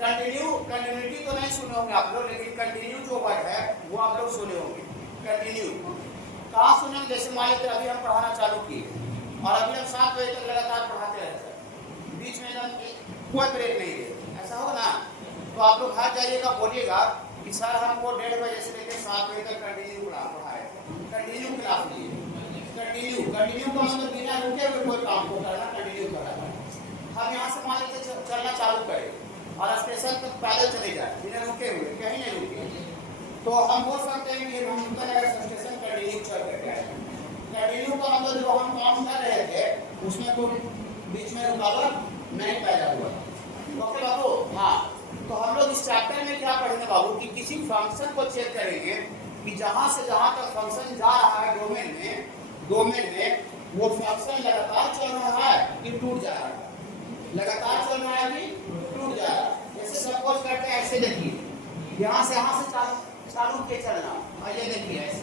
Continuity तो नहीं सुने होंगे आप लोग, लेकिन कंटिन्यू जो वर्ड है वो आप लोग सुने होंगे। कंटिन्यू कहाँ सुने? जैसे मान लेते अभी हम पढ़ाना चालू किए और अभी हम 7 बजे तक लगातार पढ़ाते रहते हैं, बीच में कोई ब्रेक नहीं है, ऐसा हो ना? तो आप लोग हाथ जाइएगा, बोलिएगा कि सर हमको 1:30 बजे से लेकर 7 बजे तक कंटिन्यू पढ़ाए, कंटिन्यू क्लास लिए। कंटिन्यू का मतलब बिना रुके हुए कोई काम को करना, कंटिन्यू करना। हम यहाँ से मान लेते चलना चालू करें और स्टेशन तक पैदल चले जाए बिना रुके हुए, कहीं नहीं रुके, तो हम बोल सकते हैं कि हम स्टेशन कंटिन्यू चल रहे हैं। कंटिन्यू का मतलब जो हम काम कर रहे थे उसमें कोई बीच में रुकावट नहीं पैदा हुआ। ओके बाबू? हाँ, तो हम लोग इस चैप्टर में क्या पढ़ेंगे बाबू कि किसी फंक्शन को चेक करेंगे कि जहाँ से जहाँ तक फंक्शन जा रहा है डोमेन में वो फंक्शन लगातार चल रहा है कि टूट जा रहा है, लगातार चल रहा है कि टूट जा रहा है। जैसे सपोज करते हैं, ऐसे देखिए, यहाँ से चालू के चलना, और ये देखिए ऐसे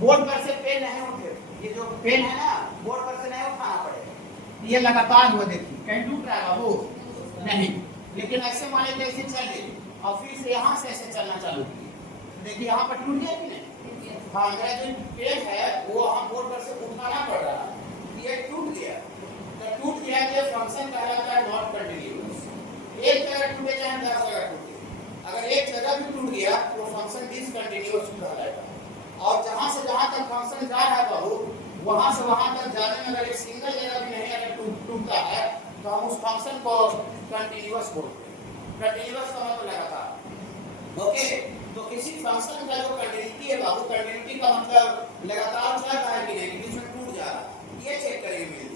बोर्ड पर से पेन नहीं उठे, ये जो पेन है ना बोर्ड पर से नहीं उठाना पड़ेगा, ये लगातार हुआ, देखिए कहीं टूट रहा है बाबू? नहीं। लेकिन ऐसे माने तो ऐसे चले और फिर से यहाँ से ऐसे चलना चालू किए, देखिए यहाँ पर टूट गया कि नहीं? हाँ, मेरा जो पेन है वो हम बोर्ड पर से उठाना पड़ रहा है, ये टूट गया। तो टूट गया कि फंक्शन कहलाता है नॉट कंटिन्यूअस। एक जगह टूटे चाहे 10 जगह टूटे, अगर एक जगह भी टूट गया तो फंक्शन डिसकंटिन्यूअस कहलाएगा। और जहाँ से जहाँ तक फंक्शन जा रहा है बाबू, वहाँ से वहाँ तक जाने में अगर एक सिंगल जगह भी नहीं अगर टूटता है तो हम उस फंक्शन को कंटिन्यूअस बोलते हैं। कंटिन्यूअस का मतलब लगातार। ओके, तो किसी फंक्शन का जो कंटिन्यूटी है बाबू, कंटिन्यूटी का मतलब लगातार चल रहा है कि नहीं, बीच में टूट जा रहा है, ये चेक करेंगे।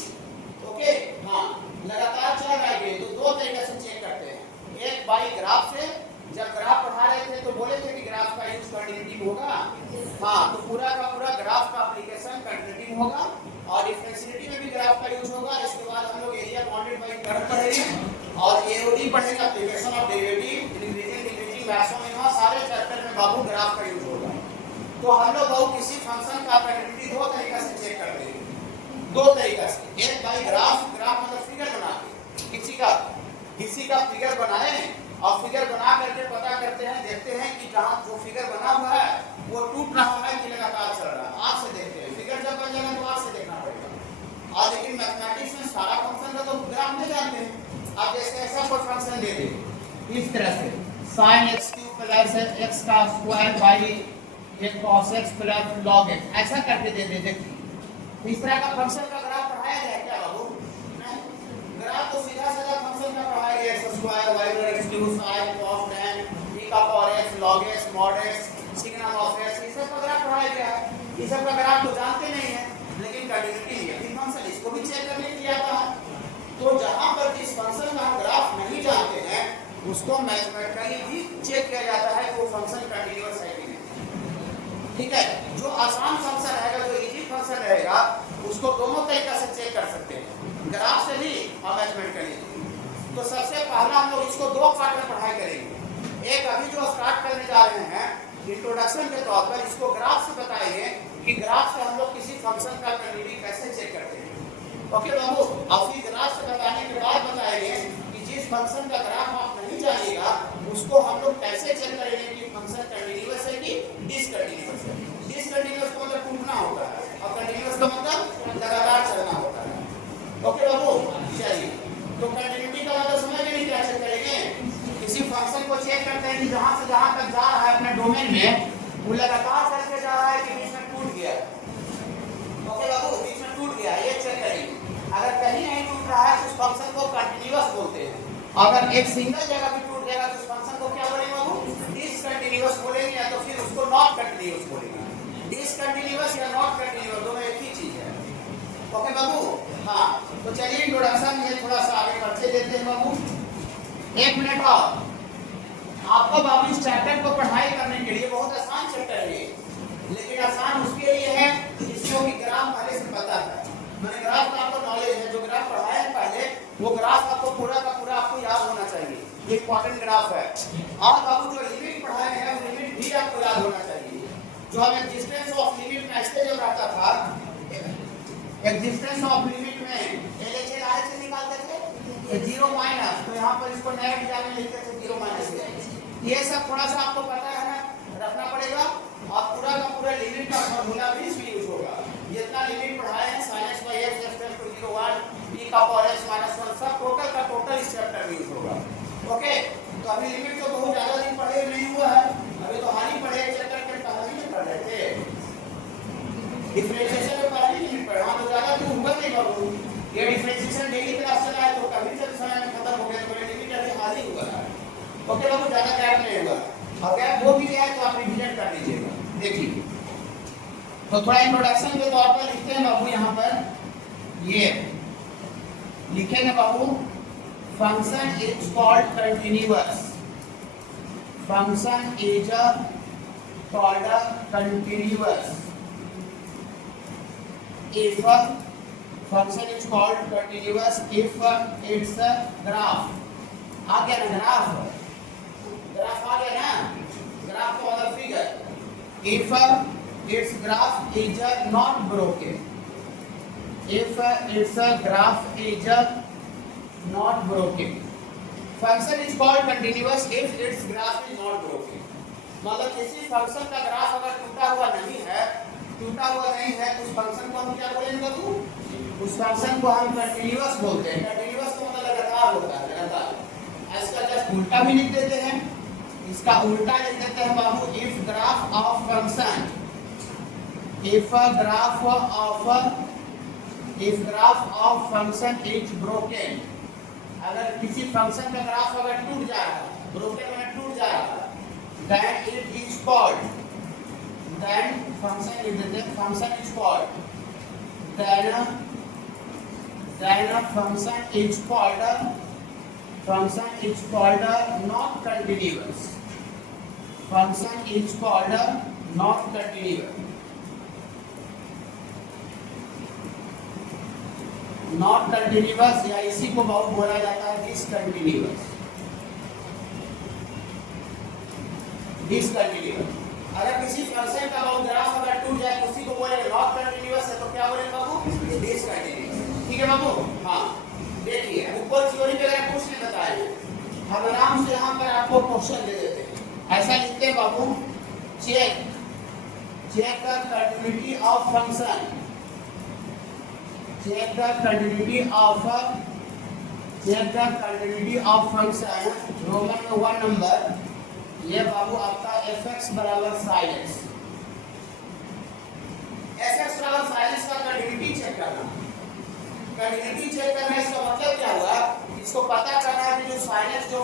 ओके, हाँ, लगातार चल रहा है तो दो तरीके से चेक करते हैं। एक बाई ग्राफ से, जब ग्राफ पढ़ा रहे थे तो बोले थे कि ग्राफ का यूज कंटिन्यूटी होगा। हाँ, तो पूरा का पूरा ग्राफ का एप्लीकेशन कंटिन्यूटी होगा और डिफरेंशिएलिटी में भी ग्राफ का यूज होगा। इसके बाद हम लोग एरिया बाउंडेड बाई कर्व पढ़ेंगे और एओडी पढ़ेंगे, application of derivative, decreasing maximum, सारे चैप्टर में बाबू ग्राफ का यूज होगा। तो हम लोग बाबू किसी फंक्शन का कंटिन्यूटी दो तरीका से चेक करते हैं, दो तरीका से। एक बाई ग्राफ मतलब फिगर बना के किसी का फिगर बनाए और फिगर बना करके पता करते हैं, देखते हैं कि जहाँ जो फिगर बना हुआ है वो टूट रहा है कि लगातार चल रहा है। आँख से देखते हैं, फिगर जब बन जाएगा तो आँख से देखना पड़ेगा। और लेकिन मैथमेटिक्स में सारा फंक्शन का तो ग्राफ नहीं जानते हैं। आप जैसे ऐसा कोई फंक्शन दे दें इस तरह से, sin x³ प्लस x का स्क्वायर बाई एक cos x plus log x, ऐसा करके दे दे। देखिए इस तरह का फंक्शन का ग्राफ पढ़ाया गया क्या बाबू? नहीं, ग्राफ तो सीधा साधा फंक्शन का पढ़ाया गया, x स्क्वायर y और x³ sin cos tan e का power x log x mod x signum of x, ये सब का ग्राफ पढ़ाया गया है। ये सब का ग्राफ तो जानते नहीं है, लेकिन कंटिन्यूटी है फंक्शन, इसको भी चेक करने के लिए आता है। तो जहां पर जिस फंक्शन का हम ग्राफ नहीं जानते हैं उसको मैथमेटिकली भी चेक किया जाता है कि वो फंक्शन कंटीन्यूअस है कि नहीं। ठीक है, जो आसान फंक्शन रहेगा, जो इजी फंक्शन रहेगा, उसको दोनों तरीका से चेक कर सकते हैं, ग्राफ से भी और मैथमेटिकली। तो सबसे पहला हम लोग इसको दो पार्ट में पढ़ाई करेंगे। एक अभी जो स्टार्ट करने जा रहे हैं इंट्रोडक्शन के तौर पर, इसको ग्राफ से बताएंगे कि ग्राफ से हम लोग किसी फंक्शन का कंटिन्यूटी कैसे चेक करते हैं। ओके बाबू, और फिर ग्राफ से बताने के बाद बताएंगे कि जिस फंक्शन का ग्राफ आप नहीं जानिएगा उसको हम लोग कैसे चेक करेंगे कि फंक्शन कंटिन्यूअस है कि डिसकंटिन्यूअस है। डिसकंटिन्यूअस का मतलब टूटना होता है और कंटिन्यूअस का मतलब लगातार चलना होता है। ओके बाबू, चलिए, तो कंटिन्यूटी का मतलब समझ नहीं क्या चेक करेंगे? किसी फंक्शन को चेक करते हैं कि जहां से जहां तक जा रहा है अपने डोमेन में वो लगातार चलते जा रहा है कि बीच में टूट गया। ओके बाबू, बीच में टूट गया, ये चेक करेंगे। अगर कहीं नहीं टूट रहा है तो उस फंक्शन को कंटिन्यूअस बोलते हैं। अगर एक सिंगल जगह भी टूट जाएगा तो उस फंक्शन को क्या बोलेंगे बाबू? डिसकंटिन्यूअस बोलेंगे, या तो फिर उसको नॉट कंटिन्यूअस बोलेंगे। डिसकंटिन्यूअस या नॉट कंटिन्यूअस दोनों एक ही चीज है। ओके बाबू, हाँ, तो चलिए इंट्रोडक्शन में थोड़ा सा आगे बढ़ते देते हैं बाबू। 1 मिनट और आपको बाबू इस चैप्टर को पढ़ाई करने के लिए बहुत आसान चैप्टर है, लेकिन आसान उसके लिए है जिसको कि ग्राफ पहले से पता है। मैंने ग्राफ का आपको नॉलेज है, जो ग्राफ पढ़ाया है पहले वो ग्राफ आपको पूरा का पूरा आपको याद होना चाहिए, ये इंपॉर्टेंट ग्राफ है। और बाबू जो लिमिट पढ़ाए हैं वो लिमिट भी आपको याद होना चाहिए। जो हम एक्जिस्टेंस ऑफ लिमिट में ऐसे जब आता था, एक्जिस्टेंस ऑफ लिमिट में LHS निकालते थे, जीरो माइनस, तो यहाँ पर इसको नए डिजाइन में लिखते थे जीरो माइनस। ये सब थोड़ा सा आपको पता है ना, रखना पड़ेगा। और पूरा का पूरा लिमिट का फॉर्मूला भी इसमें यूज होगा। जितना लिमिट पढ़ाए हैं साइनस बाई एक्स एक्सटेंड टू 0 1 e का पावर x माइनस 1 सब टोटल का टोटल इस चैप्टर में यूज होगा। ओके, तो अभी लिमिट तो बहुत ज्यादा दिन पढ़े नहीं हुआ है, अभी तो हाल ही पढ़े चैप्टर के कहानी में पढ़ रहे थे, डिफरेंशिएशन में पढ़ा नहीं लिमिट पढ़ा, वहां तो ज्यादा तो हुआ नहीं बाबू। ये डिफरेंशिएशन डेली क्लास चला है तो कभी से समय में खत्म हो गया, तो लिमिट अभी हाल ही हुआ है। ओके बाबू, ज्यादा गैप नहीं हुआ, अगर वो भी है तो आप रिवीजन कर लीजिएगा। देखिए तो थोड़ा इंट्रोडक्शन के तौर पर लिखते हैं बाबू, यहाँ पर ये लिखेंगे बाबू, function is called continuous, function is called continuous if function is called continuous if its graph आ गया ना, ग्राफ आ गया ना, ग्राफ का मतलब figure. if its graph is not broken, if its graph is not broken, function is called continuous if its graph is not broken। मतलब किसी फंक्शन का ग्राफ अगर टूटा हुआ नहीं है तो उस फंक्शन को हम क्या बोलेंगे बाबू? उस फंक्शन को हम कंटीन्यूअस बोलते हैं। कंटीन्यूअस का मतलब लगातार होता है, लगातार। इसका जस्ट उल्टा भी लिख देते हैं, इसका उल्टा लिख देते हैं बाबू, if graph of function, if graph of function is broken, अगर किसी फंक्शन का ग्राफ अगर टूट जा रहा है, ब्रोकन में टूट जा रहा है, then it is called, then function is the function is called, then function is called not continuous, function is called not continuous, not continuous या इसी को बहुत बोला जाता है डिसकंटिन्यूअस, डिसकंटिन्यूअस। अगर किसी फंक्शन का ग्राफ अगर टूट जाए तो उसी को बोलेंगे नॉट कंटिन्यूअस है, तो क्या बोलेंगे बाबू? डिसकंटिन्यूअस। ठीक है बाबू? हाँ, देखिए ऊपर थ्योरी वगैरह कुछ नहीं बताया, हम आराम से यहाँ पर आपको क्वेश्चन दे देते हैं। ऐसा लिखते हैं बाबू, check the continuity of function, check the continuity of function, Roman में 1 नंबर, ये बाबू आपका fx बराबर sin x, fx बराबर sin x का कंटिन्यूटी चेक करना। कंटिन्यूटी चेक करना इसका मतलब क्या हुआ? इसको पता करना है कि जो sin x जो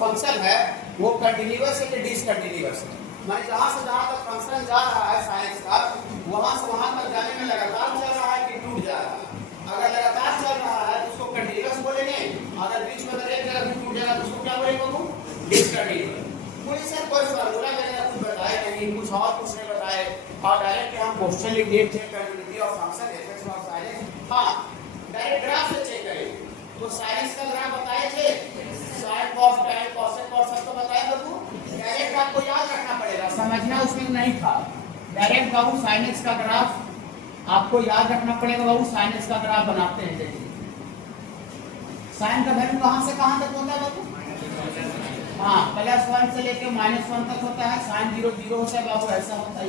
फंक्शन है वो कंटिन्यूअस है कि डिसकंटिन्यूअस है। माने जहां से जहां तक फंक्शन जा रहा है sin x का, वहां से वहां तक जाने में लगातार चल रहा है कि टूट जा रहा है। अगर लगातार चल रहा है तो उसको कंटीन्यूअस बोलेंगे, अगर बीच में एक जगह भी टूट जाएगा तो उसको क्या बोलेंगे बाबू? डिसकंटीन्यूअस। कोई सर कोई फार्मूला वगैरह कुछ बताए नहीं, कुछ और कुछ नहीं बताए, और डायरेक्ट हम क्वेश्चन लिख दिए थे कंटिन्यूटी ऑफ फंक्शन fx और sin x। हां, डायरेक्ट ग्राफ से चेक करें तो sin x का ग्राफ बताए थे, sin cos tan cos cos सब तो बताए बाबू। डायरेक्ट आपको याद रखना पड़ेगा, समझना उसमें नहीं था। डायरेक्ट बाबू sin x का ग्राफ आपको याद रखना पड़ेगा बाबू। sin x का ग्राफ बनाते हैं, देखिए sin का वैल्यू कहां से कहां तक होता है बाबू? हाँ, +1 से लेके -1 तक होता है। sin 0 0 होता है बाबू, ऐसा होता है।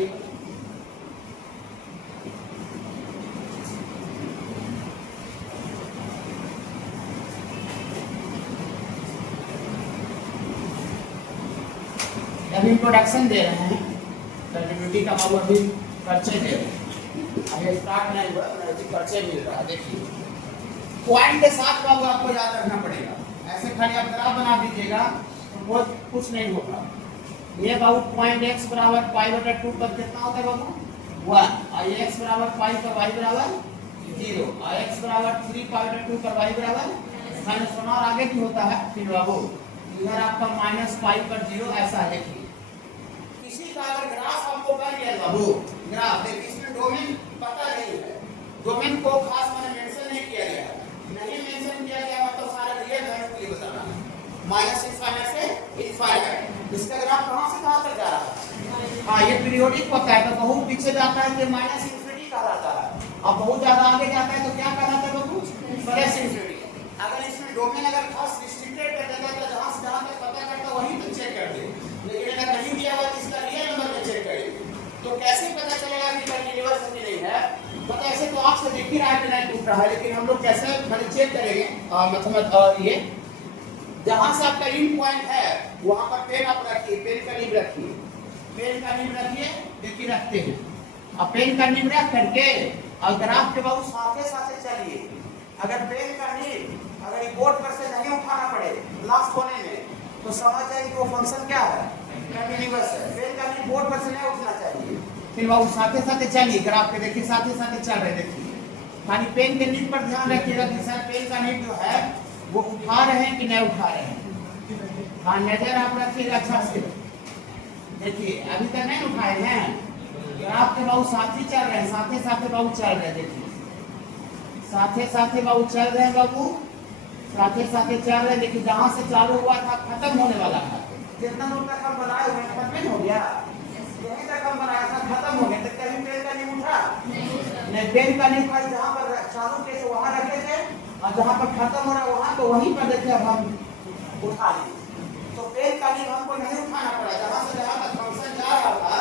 अभी इंट्रोडक्शन दे रहे हैं कंटिन्यूटी का बाबू, अभी परिचय दे रहे हैं, अभी स्टार्ट नहीं हुआ, अभी परिचय मिल रहा है। देखिए पॉइंट के साथ बाबू आपको याद रखना पड़ेगा, ऐसे खाली आप ग्राफ बना दीजिएगा तो वो कुछ नहीं होगा। ये बाबू पॉइंट x बराबर π/2 पर कितना होता है बाबू? 1, और x बराबर π पर y बराबर 0, और x बराबर 3 π/2 पर y बराबर -1, और आगे भी होता है फिर बाबू। इधर आपका -π पर 0, ऐसा है। किसी का अगर ग्राफ आपको बन गया बाबू, ग्राफ देखिए इसमें डोमेन पता नहीं है, डोमेन को खास मैंने मेंशन नहीं किया गया, नहीं मेंशन किया गया मतलब सारा रियल वैल्यू के लिए बताना है, -∞ से इनफाइनाइट। इसका ग्राफ कहां से कहां तक जा रहा है? हां, ये पीरियोडिक होता है तो बहुत पीछे जाता है तो -∞ कहलाता है, और बहुत ज्यादा आगे जाता है तो क्या कहलाता है बाबू? +∞। अगर इसमें डोमेन अगर खास रिस्ट्रिक्टेड कर देता तो जहां से जहां तक पता करता वहीं तक चेक कर दे, लेकिन अगर नहीं दिया हुआ तो इसका रियल नंबर में चेक करेंगे। तो कैसे पता चलेगा कि कंटीन्यूअस है कि नहीं है? मतलब ऐसे तो आंख से दिख ही रहा है कि नहीं टूट रहा है, लेकिन हम लोग कैसे मतलब चेक करेंगे? मतलब ये जहां से आपका इन पॉइंट है वहां पर पेन आप रखिए, पेन का निब रखिए, पेन का निब रखिए, देखिए रखते हैं। अब पेन का निब रख करके और ग्राफ के बहुत साथे साथे चलिए। अगर पेन का निब अगर बोर्ड पर से नहीं उठाना पड़े लास्ट कोने में तो समझ जाए कि वो फंक्शन क्या है, कंटीन्यूअस है। पेन का निब बोर्ड पर से नहीं उठना चाहिए। फिर बहुत साथे साथे चलिए, ग्राफ के देखिए साथे साथे चल रहे, देखिए खाली पेन के निब पर ध्यान रखिएगा कि सर पेन का निब जो है वो उठा रहे हैं कि नहीं उठा रहे हैं। हाँ नजर आप रखिएगा अच्छा से, देखिए अभी तक नहीं उठाए हैं, ग्राफ के बहुत साथी चल रहे हैं, साथे साथे बहुत चल रहे हैं, देखिए साथे साथे बहुत चल रहे हैं बाबू, साथे साथे चल रहे हैं। देखिए जहाँ से चालू हुआ था खत्म होने वाला था, कितना दूर तक हम बनाए हुए हैं खत्म हो गया, यहीं तक हम बनाया था खत्म हो गया। तो कभी पेन का नहीं उठा नहीं, पेन का नहीं उठा, जहाँ पर चालू के वहाँ रखे थे और जहाँ पर खत्म हो रहा वहाँ तो वहीं पर देखिए अब हम उठा लिए। तो पेन का निब हमको नहीं उठाना पड़ा, जहाँ से जहाँ तक फंक्शन जा रहा था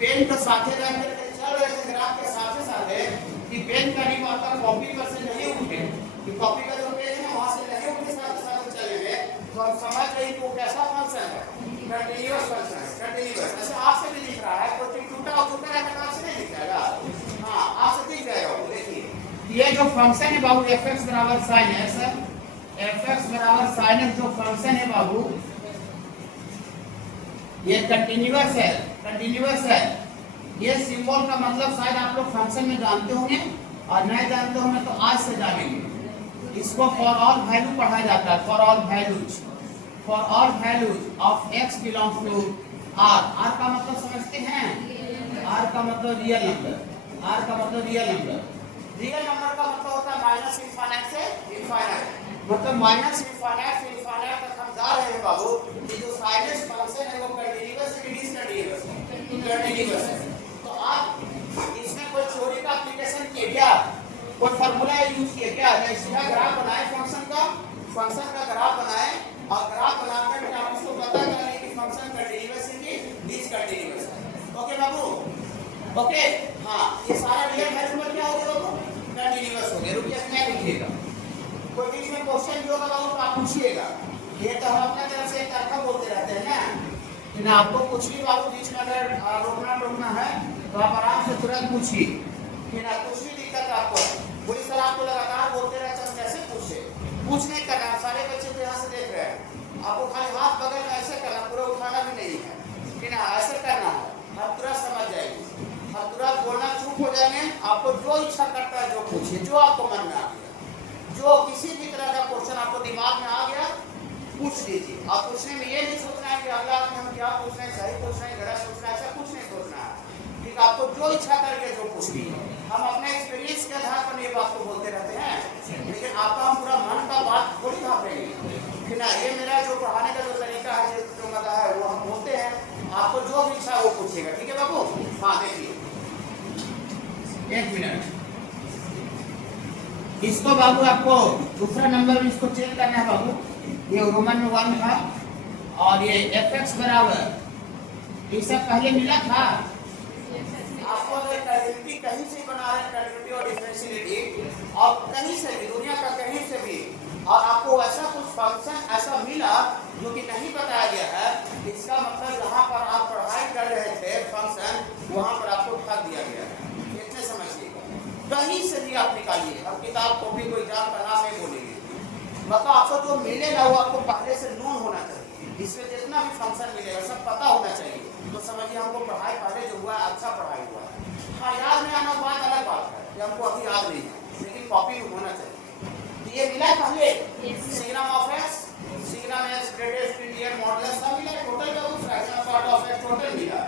पेन को साथे रख करके चल रहे थे ग्राफ के साथे साथे कि पेन का निब आपका कॉपी पर से नहीं उठे, कि कॉपी का जो पेज है वहाँ से नहीं उठे, साथे साथे चले गए। तो हम समझ गए कि वो कैसा फंक्शन है, कंटीन्यूअस फंक्शन है, कंटीन्यूअस। ऐसे आपसे भी दिख रहा है, कोई टूटा और टूटा रहता है आपसे नहीं दिख जाएगा, हाँ आपसे दिख जाएगा वो। देखिए ये जो फंक्शन है बाबू fx बराबर sin s, fx बराबर sin s जो फंक्शन है बाबू ये कंटीन्यूअस है, कंटीन्यूअस है। ये सिंबल का मतलब शायद आप लोग फंक्शन में जानते होंगे और नहीं जानते होंगे तो आज से जानेंगे। इसको फॉर ऑल वैल्यू पढ़ा जाता है, for all values, for all values of x belongs to r। r का मतलब समझते हैं, r का मतलब रियल नंबर, r का मतलब रियल नंबर। रियल नंबर का मतलब होता है माइनस इनफाइनाइट से इनफाइनाइट, मतलब माइनस इनफाइनाइट से इनफाइनाइट तक हम जा रहे हैं बाबू। ये जो साइनस फंक्शन है वो कंटीन्यूअस है कि डिसकंटीन्यूअस है? कंटीन्यूअस है। तो आप इसमें कोई थ्योरी का एप्लीकेशन किए क्या, कोई फार्मूला यूज किए क्या? सीधा ग्राफ बनाए फंक्शन का ग्राफ बनाए और ग्राफ बनाकर आप इसको पता करें कि फंक्शन कंटीन्यूअस है कि डिसकंटीन्यूअस है। ओके बाबू, ओके हाँ। ये सारा रियल वैल्यू पर क्या हो गया बाबू, कंटीन्यूअस हो गया। रुकिए मैं लिखिएगा, कोई बीच में क्वेश्चन भी होगा बाबू तो आप पूछिएगा। ये तो हम अपने तरफ से एक तरफा बोलते रहते हैं ना, कि ना आपको कुछ भी बाबू बीच में अगर रोकना है तो आप आराम से तुरंत पूछिए, कि ना कुछ भी दिक्कत आपको पूरी तरह आपको लगातार बोलते रहते हैं कैसे पूछे, कुछ नहीं करना। सारे बच्चे तो यहाँ से देख रहे हैं, आपको खाली हाथ बगल में ऐसे करना, पूरा उठाना भी नहीं है, कि ना ऐसे करना है, आप तुरंत समझ जाएंगे, आप तुरंत बोलना चुप हो जाएंगे। आपको जो इच्छा करता है जो पूछिए, जो आपको मन में आ गया, जो किसी भी तरह का क्वेश्चन आपको दिमाग में आ गया पूछ लीजिए। आप पूछने में ये नहीं सोचना है कि अगला आदमी हम क्या पूछ रहे हैं, सही पूछ रहे हैं, गलत पूछ रहे हैं, ऐसा कुछ नहीं सोचना है। ठीक, आपको जो इच्छा करके जो पूछ लीजिए। हम अपने एक्सपीरियंस के आधार पर ये बात को बोलते रहते हैं, लेकिन आपका हम पूरा मन का बात थोड़ी भापेंगे कि ना ये मेरा जो पढ़ाने का जो तरीका है, जो मजा है वो हम बोलते हैं। आपको जो भी इच्छा वो पूछिएगा, ठीक है बाबू। हाँ देखिए एक मिनट, इसको बाबू आपको दूसरा नंबर में इसको चेक करना है बाबू। ये रोमन में 1 था और ये fx बराबर ये सब पहले मिला था आपको। अगर कैलिब्रिटी कहीं से बना रहे हैं, कैलिब्रिटी और डिफरेंशियलिटी और कहीं से भी दुनिया का कहीं से भी, और आपको ऐसा कुछ फंक्शन ऐसा मिला जो कि नहीं बताया गया है, इसका मतलब जहाँ पर आप पढ़ाई कर रहे थे फंक्शन वहाँ पर आपको ठग दिया गया है। इतने समझिएगा, कहीं से भी आप निकालिए, अब किताब कॉपी कोई एग्जाम का नाम नहीं बोलेंगे, मतलब आपको जो मिलेगा वो आपको पहले से नोन होना चाहिए। इसमें जितना भी फंक्शन मिलेगा सब पता होना चाहिए, तो समझिए हमको पढ़ाई पहले जो हुआ है अच्छा पढ़ाई हुआ है। हाँ याद नहीं आना बात अलग बात है कि हमको अभी याद नहीं है, लेकिन कॉपी में होना चाहिए। तो ये मिला पहले signum of x, signum x greatest Indian modulus सब मिला, टोटल का fraction part of x total मिला।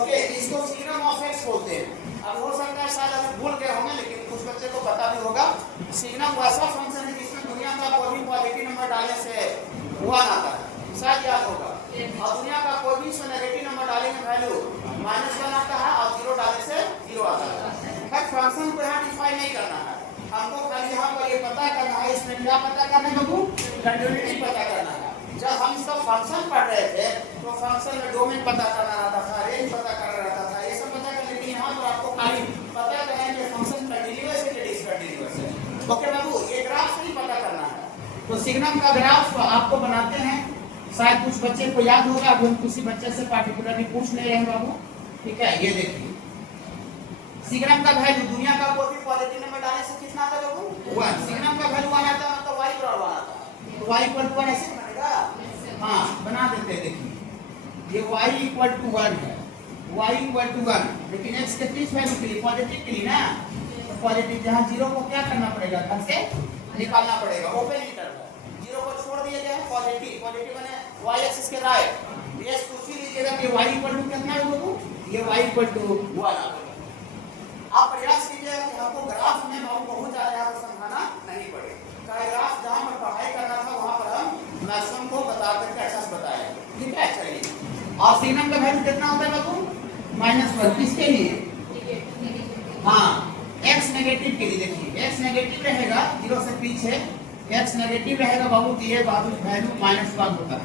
ओके, इसको सिग्नम ऑफ एक्स बोलते हैं। अब हो सकता है शायद अभी भूल गए होंगे, लेकिन कुछ बच्चे को पता भी होगा। सिग्नम वैसा फंक्शन है जिसमें दुनिया का कोई भी पॉजिटिव नंबर डालने से 1 आता है, शायद याद होगा। और दुनिया का कोई भी नेगेटिव नंबर डालेंगे वैल्यू -1 आता है और 0 डालने से 0 आता है। हर फंक्शन को यहाँ डिफाइन नहीं करना है, हमको खाली यहाँ पर ये पता करना है इसमें इसमें क्या पता करना है बाबू? कंटिन्यूटी पता करना है। जब हम इसका फंक्शन पढ़ रहे थे तो फंक्शन में डोमेन पता करना रहता था, रेंज पता करना रहता था, ये सब पता करने के लिए यहाँ पर आपको खाली पता करना है कि फंक्शन कंटीन्यूअस है कि डिसकंटीन्यूअस है। ओके बाबू, ये ग्राफ नहीं पता करना है। तो सिग्नम का ग्राफ आपको बनाते हैं, शायद कुछ बच्चे को याद होगा, अभी हम किसी बच्चे से पार्टिकुलरली पूछ ले रहे हैं बाबू, ठीक है। ये देखिए सिग्नम का वैल्यू दुनिया का कोई भी पॉजिटिव नंबर डालने से कितना आता है बाबू? 1। सिग्नम का वैल्यू 1 आता है मतलब y बराबर 1 आता है, तो y इक्वल टू 1 ऐसे बनेगा। हाँ बना देते हैं, देखिए ये y इक्वल टू 1 है, y इक्वल टू 1, लेकिन x के किस वैल्यू के लिए? पॉजिटिव के लिए ना। तो पॉजिटिव जहाँ 0 को क्या करना पड़ेगा? घर से निकालना पड़ेगा, ओपन इंटरवल। 0 को छोड़ दिया जाए, पॉजिटिव पॉजिटिव बने y एक्सिस के राइट, ये पूछ लीजिएगा कि y इक्वल टू कितना है बाबू? ये y इक्वल टू 1 आ गया। आप प्रयास कीजिएगा कि आपको ग्राफ में बहुत ज़्यादा यहाँ पर समझाना नहीं पड़े। ग्राफ जहाँ पर पढ़ाई करना था वहाँ पर हम मैक्सिमम को बता करके अच्छा से बताए, ठीक है। चलिए, और सिग्नम का वैल्यू कितना होता है बाबू? -1। किसके लिए? हाँ x नेगेटिव के लिए। देखिए x नेगेटिव रहेगा 0 से पीछे, x नेगेटिव रहेगा बाबू तो ये बाबू वैल्यू -1 होता है।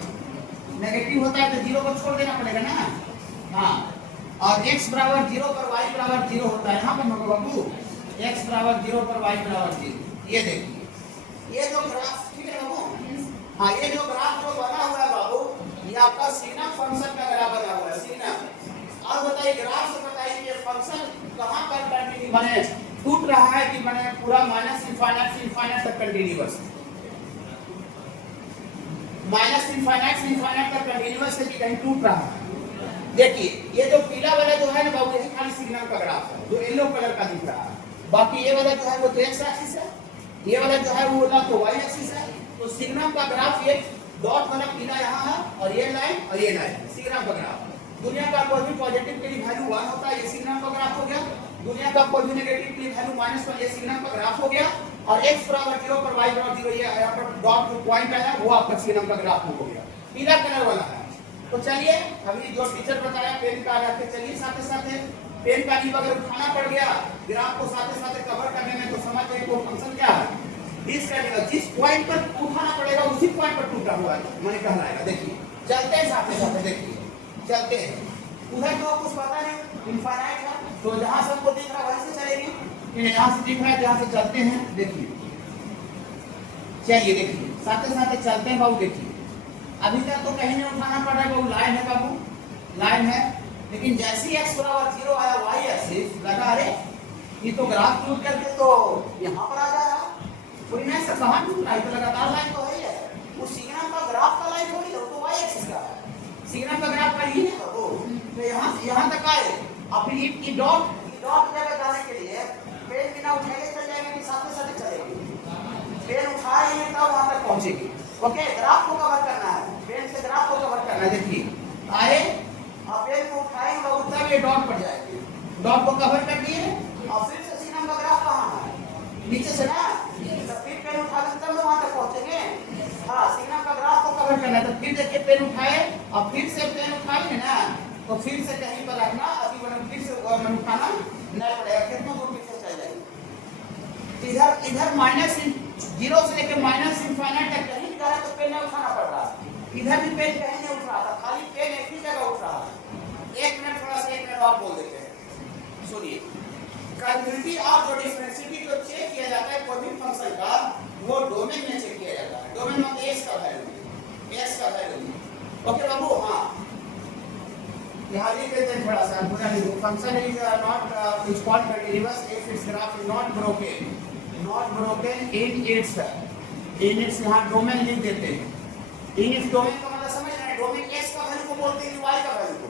नेगेटिव होता है तो 0 को छोड़ देना पड़ेगा ना। हाँ, और x बराबर 0 पर y बराबर 0 होता है। यहाँ पर नोट बाबू x बराबर 0 पर y बराबर 0। ये देखिए ये जो ग्राफ, ठीक है बाबू। हाँ, ये जो ग्राफ जो बना हुआ है बाबू, ये आपका सिग्नम फंक्शन का ग्राफ बना हुआ है, सिग्नम। और बताइए ग्राफ से बताइए ये फंक्शन कहाँ पर कंटिन्यू बने टूट रहा है कि बने पूरा -इनफाइनाइट से इनफाइनाइट तक कंटिन्यूअस? -इनफाइनाइट से इनफाइनाइट तक कंटिन्यूअस है कि कहीं टूट रहा है? देखिए ये जो पीला वाला जो है ना बाबू, यही खाली सिग्नम का ग्राफ है, जो येलो कलर का दिख रहा है। बाकी ये वाला जो है वो एक्स एक्सिस है, ये वाला जो है वो ना तो वाई एक्सिस है। तो सिग्नम का ग्राफ ये डॉट वाला पीला यहाँ है, और ये लाइन और ये लाइन सिग्नम का ग्राफ। दुनिया का कोई भी पॉजिटिव के लिए वैल्यू 1 होता है, ये सिग्नम का ग्राफ हो गया। दुनिया का कोई भी नेगेटिव के लिए वैल्यू -1, ये सिग्नम का ग्राफ हो गया। और x बराबर 0 पर y बराबर 0, ये यहाँ पर डॉट जो पॉइंट आया वो आपका सिग्नम का ग्राफ हो गया, पीला कलर वाला है। तो चलिए अभी जो टीचर बताया पेन का रखते चलिए, साथ साथ पेन का नीब अगर उठाना पड़ गया ग्राफ को साथ साथ कवर करने में, तो समझ जाइए वो फंक्शन क्या है, डिसकंटीन्यूअस। जिस पॉइंट पर उठाना पड़ेगा उसी पॉइंट पर टूटा हुआ है मैंने कहलाएगा। देखिए चलते हैं साथ साथ, देखिए चलते हैं। उधर तो कुछ पता नहीं, इनफाइनाइट है, तो जहाँ से हमको दिख रहा है वहीं से चलेगी, यहाँ से दिख रहा है जहाँ से चलते हैं। देखिए चलिए, देखिए साथ साथ चलते हैं बाबू। देखिए अभी तक तो कहीं नहीं उठाना पड़ रहा है बाबू, लाइन है बाबू, लाइन है। लेकिन जैसे ही x बराबर 0 आया y एक्सिस लगा, अरे ये तो ग्राफ टूट करके तो यहाँ पर आ जा रहा, कोई नहीं सब कहाँ टूट रहा है, तो लगातार लाइन तो है ही है। वो सिग्नम का ग्राफ का लाइन थोड़ी है, तो y एक्सिस का है, सिग्नम का ग्राफ का ही है वो। तो यहाँ तक आए, अब फिर ये डॉट जगह जाने के लिए पेन बिना उठाए चल जाएंगे कि साथ साथ चलेंगे? पेन उठाएंगे तब वहाँ तक पहुँचेगी। ओके, ग्राफ को कवर करना है, पेन से ग्राफ को कवर करना है। देखिए आए और पेन को उठाएंगे तो तब ये डॉट पड़ जाएगी, डॉट को कवर कर दिए और फिर से सिग्नम का ग्राफ कहाँ है? नीचे से ना, तो फिर पेन उठा लें तब वहाँ तक पहुँचेंगे। हाँ, सिग्नम का ग्राफ को कवर करना है, तो फिर देखिए पेन उठाए और फिर से पेन उठाएंगे ना, तो फिर से कहीं पर रखना, अभी फिर से उठाना नहीं पड़ेगा, कितना दूर पीछे चल जाएगी। इधर -0 से लेकर -इनफाइनाइट तक कहीं भी जा रहा है तो पेन नहीं उठाना पड़ रहा, इधर भी पेन कहीं नहीं उठ रहा था, खाली पेन एक ही जगह उठ रहा है। 1 मिनट थोड़ा सा 1 मिनट और बोल देते हैं, सुनिए। कंटिन्यूटी और जो डिफरेंशिएबिलिटी जो चेक किया जाता है कोई भी फंक्शन का, वो डोमेन में चेक किया जाता है। डोमेन मतलब x का वैल्यू, ओके बाबू। हाँ, यहाँ लिख देते हैं थोड़ा सा, function is not is called continuous if it's graph is not broken in its यहाँ डोमेन लिख देते हैं। इन इट्स डोमेन का मतलब समझ रहे हैं, डोमेन x का वैल्यू को बोलते हैं, y का वैल्यू को,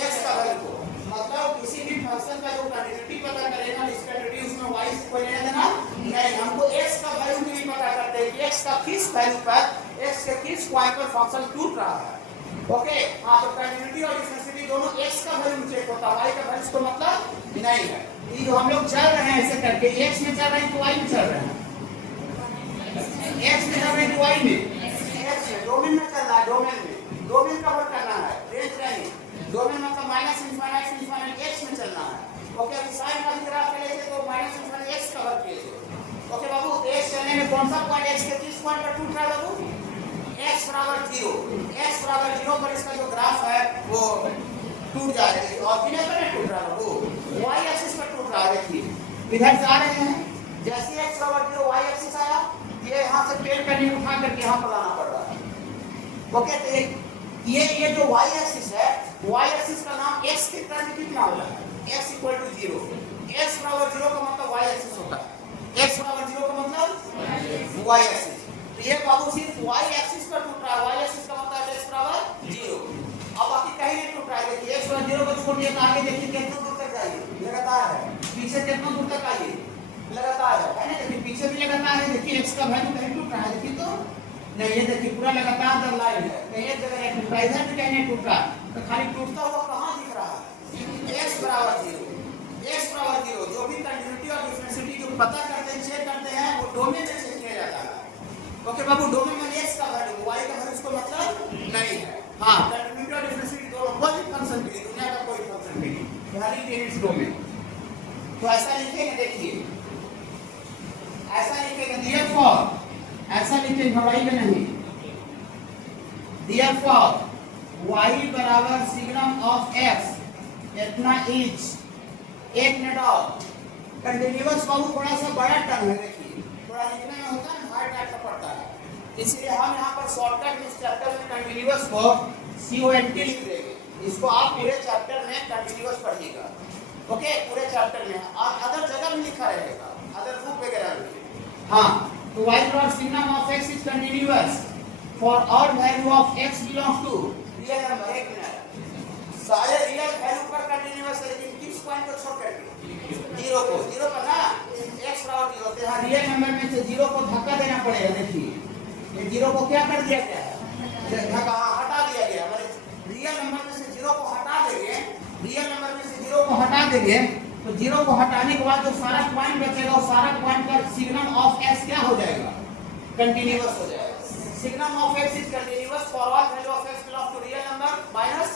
x का वैल्यू को, मतलब किसी भी फंक्शन का जो कंटीन्यूटी पता करेगा डिसकंटीन्यूटी उसमें y से कोई लेना देना नहीं, हमको x का वैल्यू के लिए पता करते हैं कि x का किस वैल्यू पर, x के किस पॉइंट पर फंक्शन टूट रहा है। ओके, हाँ, तो कंटीन्यूटी और डिफरेंशिएबिलिटी दोनों x का वैल्यू चेक होता है, y का वैल्यू को मतलब नहीं है। ये जो हम लोग चल रहे हैं ऐसे करके, x में चल रहे हैं तो y में चल रहे हैं, x में चल रहे हैं तो y में, x में डोमेन में चलना है, डोमेन कवर करना है, रेंज नहीं। डोमेन मतलब -इनफाइनाइट से इनफाइनाइट x में चलना है। ओके, अभी साइन वाली ग्राफ ले लेते तो -इनफाइनाइट x कवर किए थे। ओके बाबू, x चलने करने में कौन सा पॉइंट x के किस पॉइंट पर टूट रहा है बाबू? x बराबर 0, x बराबर 0 पर इसका जो ग्राफ है वो टूट जाएगा और किने पर टूट रहा है बाबू? y एक्सिस पर टूट रहा है। देखिए इधर से आ रहे हैं, जैसे x बराबर 0 y एक्सिस आया, ये यहाँ से पेड़ का नींव उठा करके यहाँ पर लाना पड़ रहा है। ओके, तो ये जो y एक्सिस है, y एक्सिस का नाम x के टर्म में कितना होता है? x = 0, x बराबर 0 का मतलब y एक्सिस होता है, x बराबर 0 का मतलब y एक्सिस। तो ये बाबू सिर्फ y एक्सिस पर टूट रहा है, y एक्सिस का मतलब x बराबर 0। अब बाकी कहीं नहीं टूट रहा है। देखिए x बराबर 0 को छोड़िए तो आगे देखिए कितना दूर तक जाइए, लगातार है, पीछे कितना दूर तक आइए, लगातार है ना। देखिए पीछे भी लगातार है, देखिए x का वैल्यू कहीं टूट रहा है, देखिए तो नहीं, ये देखिए पूरा लगातार दर लाइन है, कहीं एक जगह नहीं टूट रहा, इधर भी कहीं नहीं टूट रहा, तो खाली टूटता हुआ कहां दिख रहा है? x बराबर 0, x बराबर 0। जो भी कंटिन्यूटी और डिफरेंशिएटी जो पता करते हैं, चेक करते हैं, वो डोमेन में चेक किया जाता है। ओके बाबू, डोमेन में x का वैल्यू, y का वैल्यू इसको मतलब नहीं है। हां, कंटिन्यूटी और डिफरेंशिएटी दोनों कोई भी फंक्शन के लिए, दुनिया का कोई फंक्शन के लिए खाली यूनिट्स डोमेन। तो ऐसा लिखेंगे, देखिए ऐसा लिखेंगे, therefore ऐसा लिखेंगे, हवाई में नहीं, therefore y बराबर सिग्नम ऑफ x इतना इज एक मिनट और कंटीन्यूअस बाबू थोड़ा सा बड़ा टर्म है, देखिए थोड़ा लिखने में होता है हार्ड टाइप का पड़ता है, इसलिए हम यहाँ पर शॉर्टकट में इस चैप्टर में कंटीन्यूअस को CONT लिख देंगे। इसको आप पूरे चैप्टर में कंटीन्यूअस पढ़िएगा। ओके, पूरे चैप्टर में और अदर जगह भी लिखा रहेगा, अदर बुक वगैरह में। हाँ, तो y बराबर signum of x is continuous for all value of x belongs to real number. एक मिनट, सारे रियल वैल्यू पर कंटीन्यूअस है, लेकिन किस पॉइंट को छोड़ करके? 0 को, 0 पर ना, x बराबर 0 तो यहाँ रियल नंबर में से 0 को धक्का देना पड़ेगा। देखिए ये 0 को क्या कर दिया गया है? धक्का हटा दिया गया, मतलब रियल नंबर में से 0 को हटा देंगे, रियल नंबर में से 0 को हटा देंगे, तो 0 को हटाने के बाद जो सारा पॉइंट बचेगा, वो सारा पॉइंट पर सिग्नम ऑफ x क्या हो जाएगा? कंटीन्यूअस हो जाएगा। Signum of x is continuous for all value of x belong to real number minus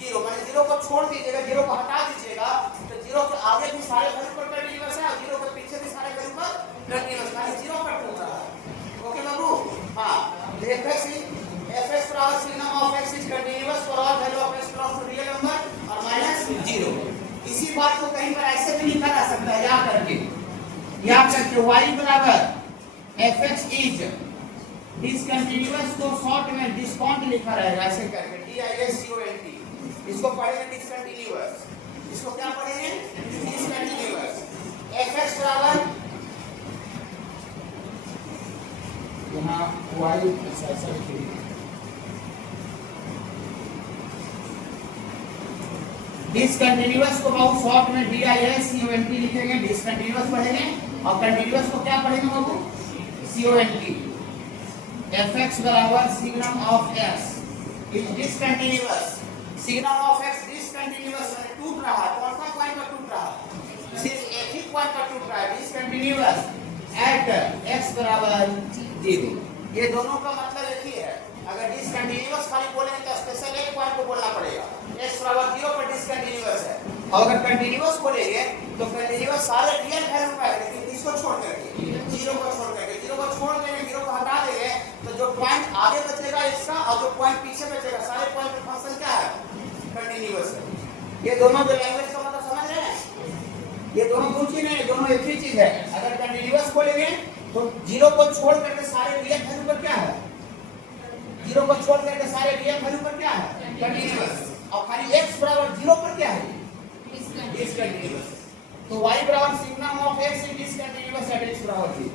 0, माने 0 को छोड़ दीजिएगा, 0 को हटा दीजिएगा, तो 0 के आगे भी सारे वैल्यू पर कंटीन्यूअस है और 0 के पीछे भी सारे वैल्यू पर कंटीन्यूअस, खाली 0 पर टूट रहा है। ओके बाबू, हां, देखो सी fx बराबर signum of x is continuous for all value of x belong to real number और माइनस 0। इसी बात को कहीं पर ऐसे भी लिखा जा सकता है, याद करके y बराबर fx इज डिसकंटीन्यूअस को शॉर्ट में डिस्काउंट लिखा रहेगा, ऐसे करके DISCONT। इसको पढ़ेंगे डिसकंटीन्यूअस, इसको क्या पढ़ेंगे? डिसकंटीन्यूअस। fx बराबर यहाँ y ऐसा लिखेंगे, डिसकंटीन्यूअस को बाबू शॉर्ट में DISCONT लिखेंगे, डिसकंटीन्यूअस पढ़ेंगे और कंटीन्यूअस को क्या पढ़ेंगे बाबू? CONT। fx बराबर signum of x is discontinuous, signum of x discontinuous है, टूट रहा है, कौन सा पॉइंट पर टूट रहा है? सिर्फ एक ही पॉइंट पर टूट रहा है, डिसकंटीन्यूअस एट x बराबर 0। ये दोनों का मतलब एक ही है। अगर डिसकंटीन्यूअस खाली बोलेंगे तो स्पेशल एक पॉइंट को बोलना पड़ेगा, x बराबर 0 पर डिसकंटीन्यूअस है, और अगर कंटीन्यूअस बोलेंगे तो कंटीन्यूअस सारे रियल वैल्यू पर है, लेकिन इसको छोड़ करके 0 को छोड़ करके, 0 को छोड़ देंगे, 0 को हटा देंगे, तो जो पॉइंट आगे बचेगा इसका और जो पॉइंट पीछे बचेगा, सारे पॉइंट का फंक्शन क्या है? कंटीन्यूअस है। ये दोनों जो लैंग्वेज का मतलब समझ रहे हैं, ये दोनों दो चीज नहीं, दोनों एक ही चीज है। अगर कंटीन्यूअस बोलेंगे तो 0 को छोड़ करके सारे रियल वैल्यू पर क्या है? 0 को छोड़ करके सारे रियल वैल्यू पर क्या है? कंटीन्यूअस। और खाली x बराबर 0 पर क्या है? डिसकंटीन्यूअस। तो y बराबर signum of x is discontinuous at x बराबर 0।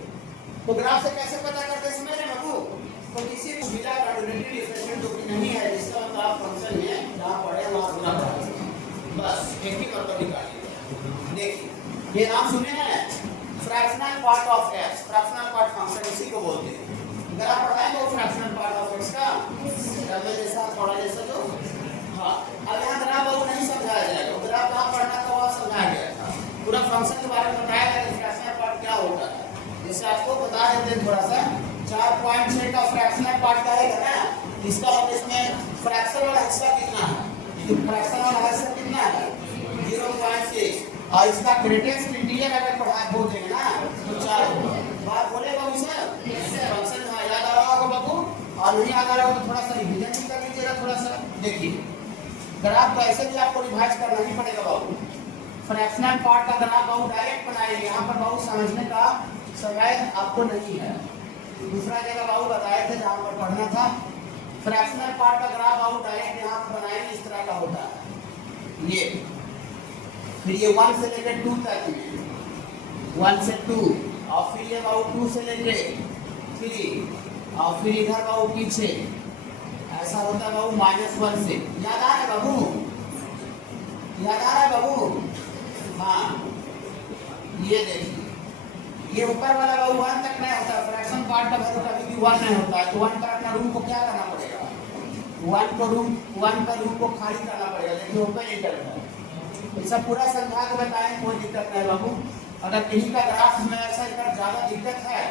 तो ग्राफ से कैसे पता करते हैं समझ रहे हैं बाबू? तो किसी भी बिना कंटीन्यूटी डिफरेंशिएट जो कि नहीं है, जिसका मतलब आप फंक्शन में जहां पढ़े वहां गुना करेंगे, बस एक ही मतलब निकालिए। देखिए ये नाम सुने हैं, fractional part of x, fractional part function इसी को बोलते हैं। ग्राफ पढ़ा है वो फ्रैक्शनल पार्ट ऑफ x का, डबल जैसा थोड़ा जैसा जो, हां, अब यहां ग्राफ वो नहीं समझाया जाएगा, ग्राफ कहां पढ़ना था वहां समझाया गया था, पूरा फंक्शन के बारे में बताया गया कि फ्रैक्शनल पार्ट क्या होता है। जैसे आपको बता देते हैं थोड़ा सा, 4 पॉइंट से का फ्रैक्शनल पार्ट का है ना, इसका मतलब इसमें फ्रैक्शन वाला हिस्सा कितना है? तो फ्रैक्शन वाला हिस्सा कितना है? 0.6, और इसका ग्रेटेस्ट इंटीजर अगर पढ़ा बोल देंगे ना तो 4 होगा। बात बोलेगा सर, और नहीं याद आ रहा हो तो थोड़ा सा रिवीजन भी कर लीजिएगा थोड़ा सा। देखिए ग्राफ तो ऐसे भी आपको रिवाइज करना ही पड़ेगा बाबू। फ्रैक्शनल पार्ट का ग्राफ बाबू डायरेक्ट बनाएंगे, यहाँ पर बाबू समझने का समय आपको नहीं है। दूसरा जगह बाबू बताए थे जहाँ पर पढ़ना था, फ्रैक्शनल पार्ट का ग्राफ बाबू डायरेक्ट यहाँ पर बनाएंगे, इस तरह का होता है ये। फिर ये 1 से लेकर 2 तक में, 1 से 2, और फिर ये बाबू 2 से लेके 3, और फिर इधर बाबू पीछे ऐसा होता है बाबू -1 से। याद आ रहा है बाबू? याद आ रहा है बाबू? हाँ ये देखिए, ये ऊपर वाला बाबू 1 तक नहीं होता, फ्रैक्शन पार्ट का वैल्यू कभी भी 1 नहीं होता है। तो 1 पर अपना रूम को क्या करना पड़ेगा? 1 पर रूम को खाली करना पड़ेगा। देखिए ओपन इंटर है, ये सब पूरा समझा के बताएं, कोई दिक्कत नहीं बाबू। अगर किन्हीं का ग्राफ में ऐसा इधर ज़्यादा दिक्कत है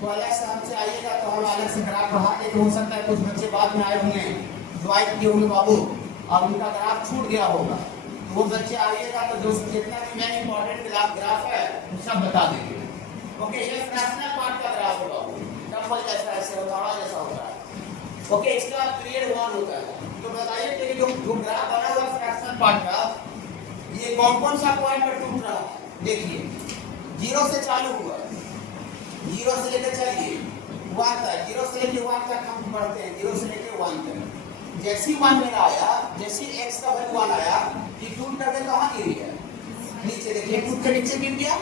तो अलग से हमसे आइएगा, तो हम अलग से ग्राफ बढ़ा देते। हो सकता है कुछ बच्चे बाद में आए होंगे, ज्वाइन किए होंगे बाबू, और उनका ग्राफ छूट गया होगा, तो वो बच्चे आइएगा तो जो जितना भी मेन इंपॉर्टेंट ग्राफ है वो सब बता देंगे। ओके, ये फ्रैक्शनल पार्ट का ग्राफ है बाबू, डबल जैसा ऐसे होता है, जैसा होता है। ओके, इसका पीरियड 1 होता है। तो बताइए कि जो ग्राफ बना हुआ फ्रैक्शनल पार्ट का, ये कौन सा पॉइंट पर टूट रहा है? देखिए 0 से चालू हुआ, 0 से लेकर चलिए 1 तक, 0 से लेकर 1 तक हम पढ़ते हैं, 0 से लेकर 1 तक। जैसी 1 में आया, जैसी x का वैल्यू 1 आया, ये टूट करके कहाँ गिर गया? नीचे। देखिए टूट के नीचे गिर गया,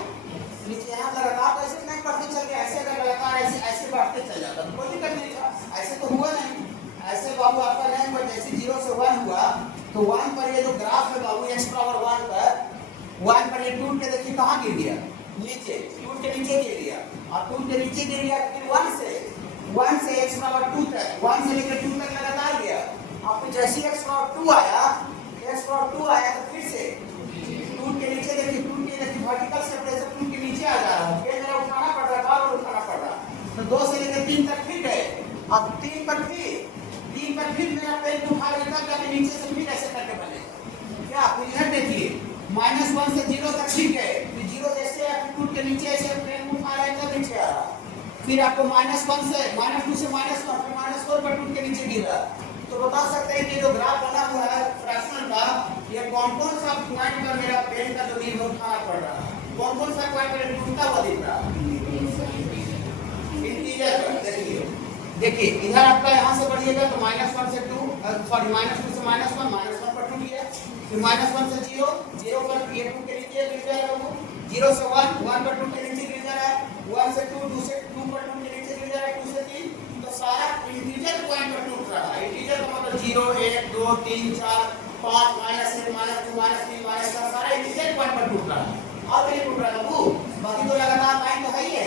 नीचे। यहाँ लगातार ऐसे नहीं बढ़ते चल गया, ऐसे अगर लगातार ऐसे बढ़ते चल जाता तो कोई दिक्कत नहीं था। ऐसे तो हुआ नहीं, ऐसे बाबू आपका नहीं हुआ। जैसे 0 से 1 हुआ तो 1 पर ये जो ग्राफ है बाबू x पावर 1 पर ये टूट के देखिए कहाँ गिर गया? नीचे। टूट के नीचे गिर गया, और टूट के नीचे गिर गया फिर 1 से x पावर 2 तक, 1 से लेकर 2 तक लगातार गया। अब फिर जैसे x पावर 2 आया तो फिर से टूट के नीचे देखिए, टूट के देखिए वर्टिकल सेपरेशन टूट के नीचे आ जा रहा है। फिर जरा उठाना पड़ रहा है, बार उठाना पड़ रहा है। तो 2 से लेकर 3 तक फिर गए, अब 3 पर फिर मेरा पेन उठा लेता जाके नीचे से फिर ऐसे करके बनेगा क्या? फिर इधर देखिए -1 से 0 तक फिर गए, फिर 0 जैसे टूट के नीचे ऐसे पेन उठा रहे तब नीचे आ रहा। फिर आपको -2 से -1 फिर -4 पर टूट के नीचे गिरा। तो बता सकते हैं कि जो ग्राफ बना हुआ है फ्रैक्शनल का, ये कौन सा पॉइंट पर मेरा पेन का जो नींव उठाना पड़ रहा है? कौन सा पॉइंट पर टूटता हुआ दिख रहा है? इंटीजर पर। देखिए इधर आपका यहाँ से बढ़िएगा तो -1 से 2 सॉरी -2 से -1 पर टूट गया, फिर -1 से 0 पर ये टूट के नीचे गिर जाएगा वो, 0 से 1 पर टूट के नीचे गिर जा रहा है, 1 से 2 से 2 पर टूट के नीचे गिर जा रहा है, 2 से 3, तो सारा इंटीजर पॉइंट पर टूट रहा है। इंटीजर का मतलब 0 1 2 3 4 5 -1 -2 -3 -4 सारा इंटीजर पॉइंट पर टूट रहा है। और नहीं टूट रहा है बाबू, बाकी तो लगातार लाइन तो है ही है।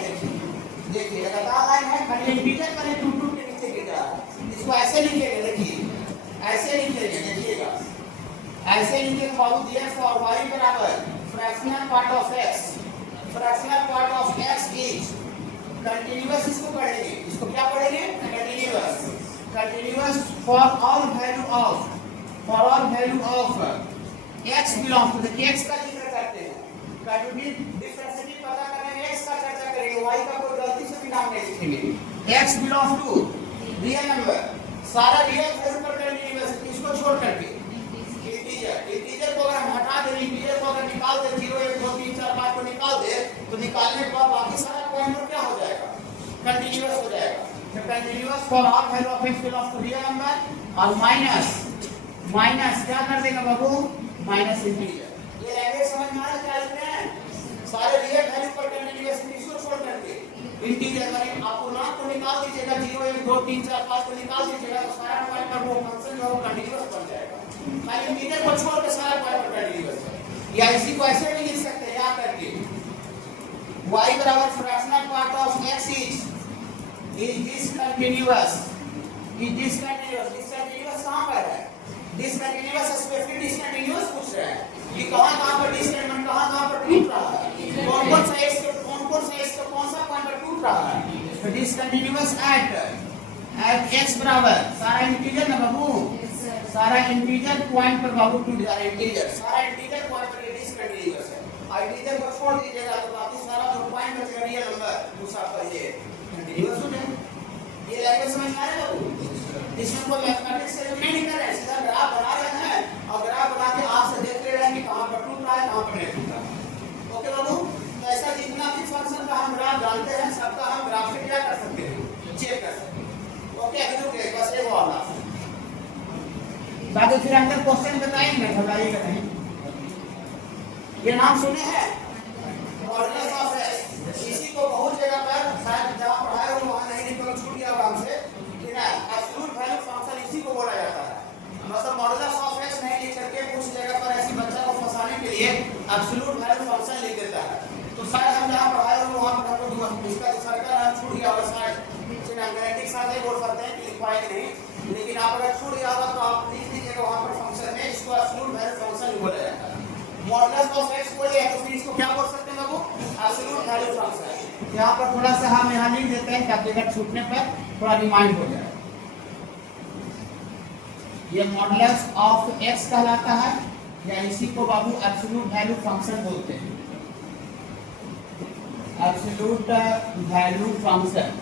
देखिए लगातार लाइन है, खाली इंटीजर पर टूट के नीचे गिर रहा है। इसको ऐसे लिखेंगे, देखिए ऐसे लिखेंगे, देखिएगा ऐसे लिखेंगे बाबू, dx और y बराबर fractional part of x is continuous. इसको पढ़ेंगे, इसको क्या पढ़ेंगे? Continuous for all value of x belongs to. देखिए x का जिक्र करते हैं, डिफरेंशिएटिव पता करेंगे, x का चर्चा करेंगे, y का कोई गलती से भी नाम नहीं लिखेंगे। x belongs to real number, सारा रियल वैल्यू पर कंटीन्यूअस, इसको छोड़ करके इंटीजर को अगर हम हटा दें, इंटीजर को अगर निकाल दे 0 1 2 3 4 5 को निकाल दे, तो निकालने के बाद बाकी सारा पॉइंट पर क्या हो जाएगा? कंटीन्यूअस हो जाएगा। तो continuous for all value of x belongs to real number, और माइनस क्या कर देगा बाबू? Minus integer. ये लैंग्वेज समझ में आ रहा है क्या लिख रहे हैं? सारे रियल वैल्यू पर कंटीन्यूअस, इसको छोड़ करके इंटीजर वाले आपको नाम को निकाल दीजिएगा, 0 1 2 3 4 5 को निकाल दीजिएगा, तो सारा पॉइंट पर वो फंक्शन जो है कंटीन्यूअस बन जाएगा। खाली इंटीजर को छोड़ के सारा पॉइंट पर कंटीन्यूअस है। या इसी को ऐसे भी लिख सकते हैं, याद करके y बराबर fractional part of x is discontinuous. Discontinuous कहां पर है? डिसकंटीन्यूअस स्पेसिफिक डिसकंटीन्यूअस पूछ रहा है कि कहां पर डिसकंटीन्यूअस कहां पर टूट रहा है, कौन सा x का कौन सा पॉइंट पर टूट रहा है? तो डिसकंटीन्यूअस एट x बराबर सारा इंटीजर ना बाबू, सारा इंटीजर पॉइंट पर बाबू टूट जा रहा है। इंटीजर सारा इंटीजर पॉइंट पर डिसकंटीन्यूअस है, और इंटीजर को छोड़ दीजिएगा तो बाकी सारा जो पॉइंट बचेगा रियल नंबर, दूसरा पर ये कंटीन्यूअस हो जाएगा। ये लैंग्वेज समझ में आ रहा है बाबू? इसमें कोई मैथमेटिक्स से नहीं कर रहे हैं, सीधा ग्राफ बना रहे हैं और ग्राफ बना के आपसे देख ले रहे हैं कि कहाँ पर टूट रहा है, कहाँ पर नहीं टूट रहा है। ओके बाबू, तो ऐसा जितना भी फंक्शन का हम ग्राफ जानते हैं सबका हम ग्राफ से क्या कर सकते हैं, चेक कर सकते हैं। ओके अभी रुके बस एक और बाकी फिर अंदर क्वेश्चन बताएंगे, घबराइएगा नहीं। ये नाम सुने हैं मॉडुलस ऑफ एक्स, इसी को बहुत जगह पर शायद जहाँ पढ़ाए हो वहाँ नहीं निकल छूट गया होगा हमसे कि ना एब्सोल्यूट वैल्यू फंक्शन इसी को बोला जाता है। मतलब मॉडुलस ऑफ एक्स नहीं लिख करके कुछ जगह पर ऐसी बच्चा को फंसाने के लिए एब्सोल्यूट वैल्यू फंक्शन लिख देता है। तो शायद हम जहाँ पढ़ाए हो वहाँ पर हमको इसका सर्कल हम छूट गया होगा, शायद गारंटी साथ नहीं बोल सकते हैं कि लिख पाएंगे नहीं, लेकिन आप अगर छूट गया होगा तो आप लिख दीजिएगा वहाँ पर फंक्शन में इसको एब्सोल्यूट वैल्यू फंक्शन बोला जाता है। मॉडुलस ऑफ एक्स बोले तो फिर इसको क्या बोल सकते हैं बाबू, एब्सोल्यूट वैल्यू फंक्शन। यहाँ पर थोड़ा सा हम यहाँ लिख देते हैं ताकि अगर छूटने पर थोड़ा रिमाइंड हो जाए। ये मॉडुलस ऑफ एक्स कहलाता है या इसी को बाबू एब्सोल्यूट वैल्यू फंक्शन बोलते हैं, एब्सोल्यूट वैल्यू फंक्शन,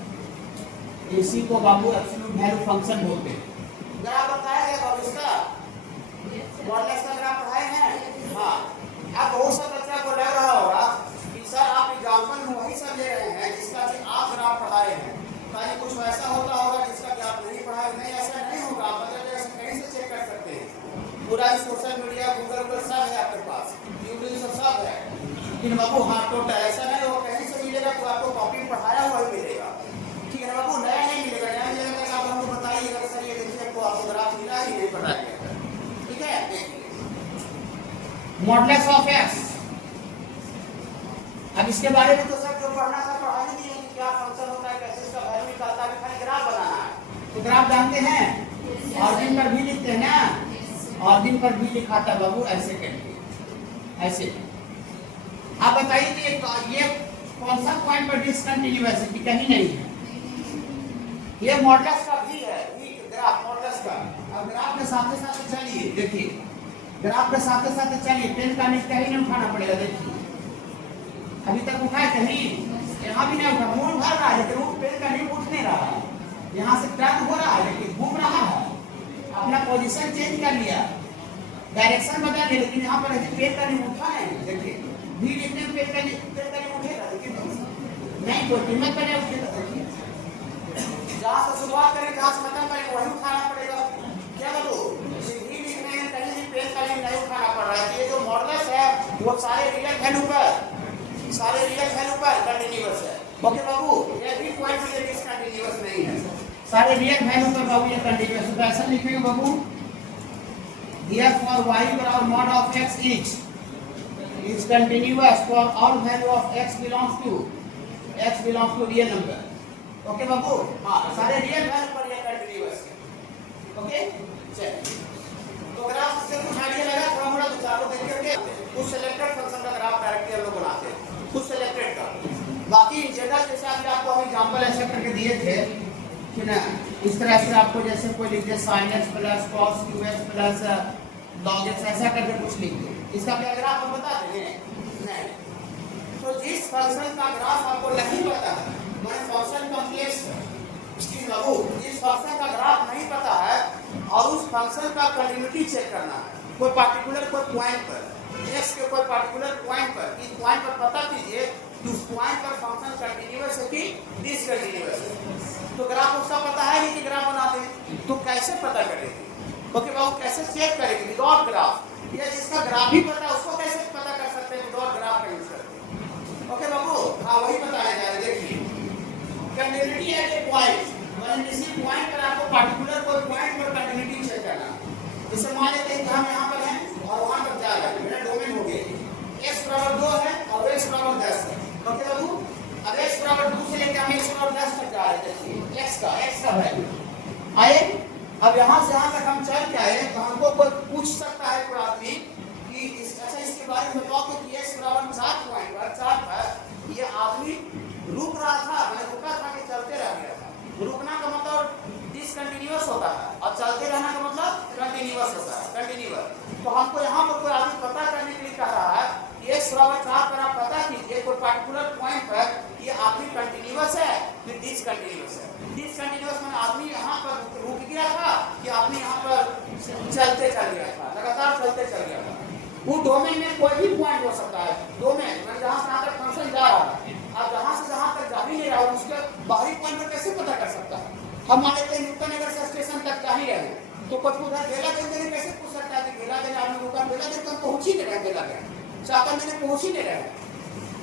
इसी को बाबू एब्सोल्यूट वैल्यू फंक्शन बोलते हैं। ग्राफ बताया गया बाबू इसका, मॉडुलस का ग्राफ पढ़ाए हैं। हाँ, अब बहुत सा बच्चा को लग रहा होगा कि सर आप एग्जाम्पल में वही सब ले रहे हैं जिसका कि आप ग्राफ पढ़ाए हैं, कहीं कुछ वैसा होता होगा जिसका कि आप नहीं पढ़ाए। नहीं, ऐसा नहीं होगा, मतलब ऐसा कहीं से चेक कर सकते हैं। पूरा सोशल मीडिया गूगल सब है आपके पास, यूट्यूब सब है, लेकिन बाबू हाँ टोटल ऐसा नहीं होगा कहीं से मिलेगा तो आपको कॉपी पढ़ाया हुआ ही मिलेगा। ठीक है ना बाबू, नया नहीं मिलेगा, नया मिलेगा तो आप हमको बताइएगा सर ये देखिए आपको आपको ग्राफ मिला ही नहीं पढ़ाया गया। ठीक है, देखिए मॉडुलस ऑफ एक्स, अब इसके बारे में तो सब जो पढ़ना था पढ़ा ही नहीं है कि क्या फंक्शन होता है, कैसे इसका वैल्यू निकालता है, खाली ग्राफ बनाना है। तो ग्राफ जानते हैं, ऑरिजिन पर भी लिखते हैं ना, ऑरिजिन पर भी लिखा था बाबू ऐसे करके, ऐसे। आप बताइए कि ये कौन सा पॉइंट पर डिसकंटिन्यूअस कहीं नहीं है, ये मॉडुलस का भी है, ग्राफ मॉडुलस का। अब ग्राफ के साथ साथ चलिए देखिए, ग्राफ के साथ साथ चलिए, पेन का नीचे कहीं नहीं उठाना पड़ेगा। देखिए अभी तक उठाए कहीं, यहाँ भी नहीं उठा, मूड भर रहा है लेकिन वो पेन का नहीं उठ नहीं रहा है, यहाँ से टर्न हो रहा है लेकिन घूम रहा है, अपना पोजीशन चेंज कर लिया, डायरेक्शन बदल लिया, लेकिन यहाँ पर पेन का नहीं उठा है। देखिए भी लिखने में पेन का नहीं उठेगा, लेकिन नहीं तो कीमत पर नहीं उठेगा। देखिए जहाँ से शुरुआत करें जहाँ से खत्म करें वही उठाना पड़ेगा। क्या बोलो, भी लिखने में कहीं भी पेन का नहीं उठाना पड़ रहा है। ये जो मॉडुलस है वो सारे रियल वैल्यू पर कंटिन्यूअस है। ओके बाबू, ये भी पॉइंट से डिसकंटिन्यूअस नहीं है, सारे रियल वैल्यू पर बाबू ये कंटिन्यूअस है। तो ऐसा लिखेंगे बाबू, therefore y or mod of x is continuous for all value of x belongs to real number। Okay बाबू, हाँ सारे रियल वैल्यू पर ये कंटिन्यूअस है। ओके चलिए, तो ग्राफ से कुछ आइडिया लगा थोड़ा मोड़ा, तो चारों देख करके कुछ सिलेक्टेड फंक्शन का ग्राफ डायरेक्टली हम लोग बनाते हैं, कुछ सिलेक्टेड का। बाकी जनरल जैसे अभी आपको हम एग्जांपल ऐसे करके दिए थे कि ना, इस तरह से आपको जैसे कोई लिख दे sin x plus cos qx plus log x, ऐसा करके कुछ लिख दे, इसका क्या ग्राफ हम बता देंगे? नहीं। तो जिस फंक्शन का ग्राफ आपको नहीं पता है, मैं फंक्शन कॉम्प्लेक्स बाबू, जिस फंक्शन का ग्राफ नहीं पता है और उस फंक्शन का कंटिन्यूटी चेक करना है, कोई पार्टिकुलर कोई पॉइंट पर, x के कोई पार्टिकुलर पॉइंट पर, इस पॉइंट पर पता कीजिए कि उस पॉइंट पर फंक्शन कंटिन्यूअस है कि डिसकंटिन्यूअस है। तो ग्राफ उसका पता है नहीं कि ग्राफ बनाते हैं, तो कैसे पता करेंगे? ओके बाबू, कैसे चेक करेंगे विदाउट ग्राफ? या जिसका ग्राफ ही पता है उसको कैसे पता कर सकते हैं विदाउट ग्राफ का यूज करके? ओके बाबू, हाँ वही बताया जा रहा है। देखिए कंटिन्यूटी एट ए पॉइंट, मतलब किसी पॉइंट पर आपको पार्टिकुलर कोई पॉइंट पर कंटिन्यूटी चेक करना। जैसे मान लेते हैं कि हम यहाँ पर हैं और वहाँ पर जा रहे हैं, मेरा डोमेन हो गया x बराबर 2 है और x बराबर 10 है। ओके बाबू, अब x बराबर 2 से लेकर हम x बराबर 10 तक जा रहे हैं। देखिए x का वैल्यू आए, अब यहाँ से यहाँ तक हम चल के आए, तो हमको कोई पूछ सकता है कोई आदमी कि अच्छा इसके बारे में बताओ कि x बराबर 4 पॉइंट पर ये आदमी रुक रहा था, मैंने रुका था कि चलते रह गया था। रुकना का मतलब डिसकंटिन्यूअस होता है और चलते रहना का मतलब कंटिन्यूअस होता है, कंटिन्यूअस। तो हमको यहाँ पर कोई आदमी पता करने के लिए कह रहा है कि x बराबर 4 पर आप पता कीजिए कोई पार्टिकुलर पॉइंट पर ये आदमी कंटिन्यूअस है कि डिसकंटिन्यूअस है। डिसकंटिन्यूअस में आदमी यहाँ पर रुक गया था चलते चल गया था, लगातार चलते चल गया था। वो डोमेन में कोई भी पॉइंट हो सकता है, डोमेन मतलब जहाँ से जहाँ तक फंक्शन जा रहा है, अब जहाँ से जहाँ तक जा ही नहीं रहा उसके बाहरी पॉइंट पर कैसे पता कर सकता है? हम मान लेते हैं न्यूटन नगर से स्टेशन तक जा ही रहे हैं, तो कुछ उधर बेला देने कैसे पूछ सकता है कि बेला देने आपने रुका, बेला देने तो हम पहुँच ही नहीं रहे, बेला गया चाहता मैंने पहुँच ही नहीं रहे।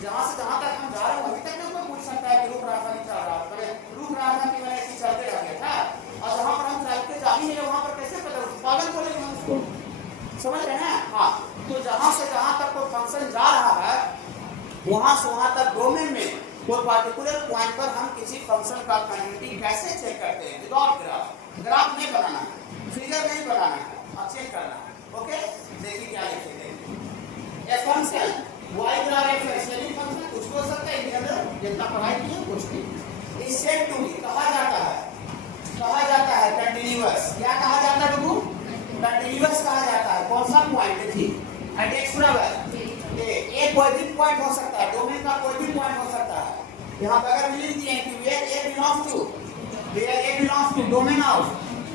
जहाँ से जहाँ तक हम जा रहे हैं वहीं तक कोई पूछ सकता है कि रुक रहा था नहीं चल रहा, रुक रहा था कि मैंने ऐसे चलते रह गया था, और जहाँ पर हम चलते जा ही नहीं रहे वहाँ पर कैसे पता? पागल बोलेंगे हम उसको, समझ रहे हैं? हाँ, तो जहाँ से जहाँ तक कोई फंक्शन जा रहा है वहाँ से वहाँ तक डोमेन में कोई पार्टिकुलर पॉइंट पर हम किसी फंक्शन का कंटिन्यूटी कैसे चेक करते हैं? विदाउट ग्राफ, ग्राफ नहीं बनाना है, फिगर नहीं बनाना है, और चेक करना है। ओके, देखिए क्या लिखेंगे। A function y graph f x function कुछ हो सकता है, जनरल जितना पढ़ाई की है कुछ नहीं, इज सेड टू बी कहा जाता है कंटीन्यूअस। क्या कहा जाता है बबू? कंटीन्यूअस कहा जाता है। कौन सा पॉइंट? देखिए एट x बराबर ए कोई भी पॉइंट हो सकता है, डोमेन का कोई भी पॉइंट हो सकता है। यहाँ पे अगर लिख दिए कि where a belongs to domain of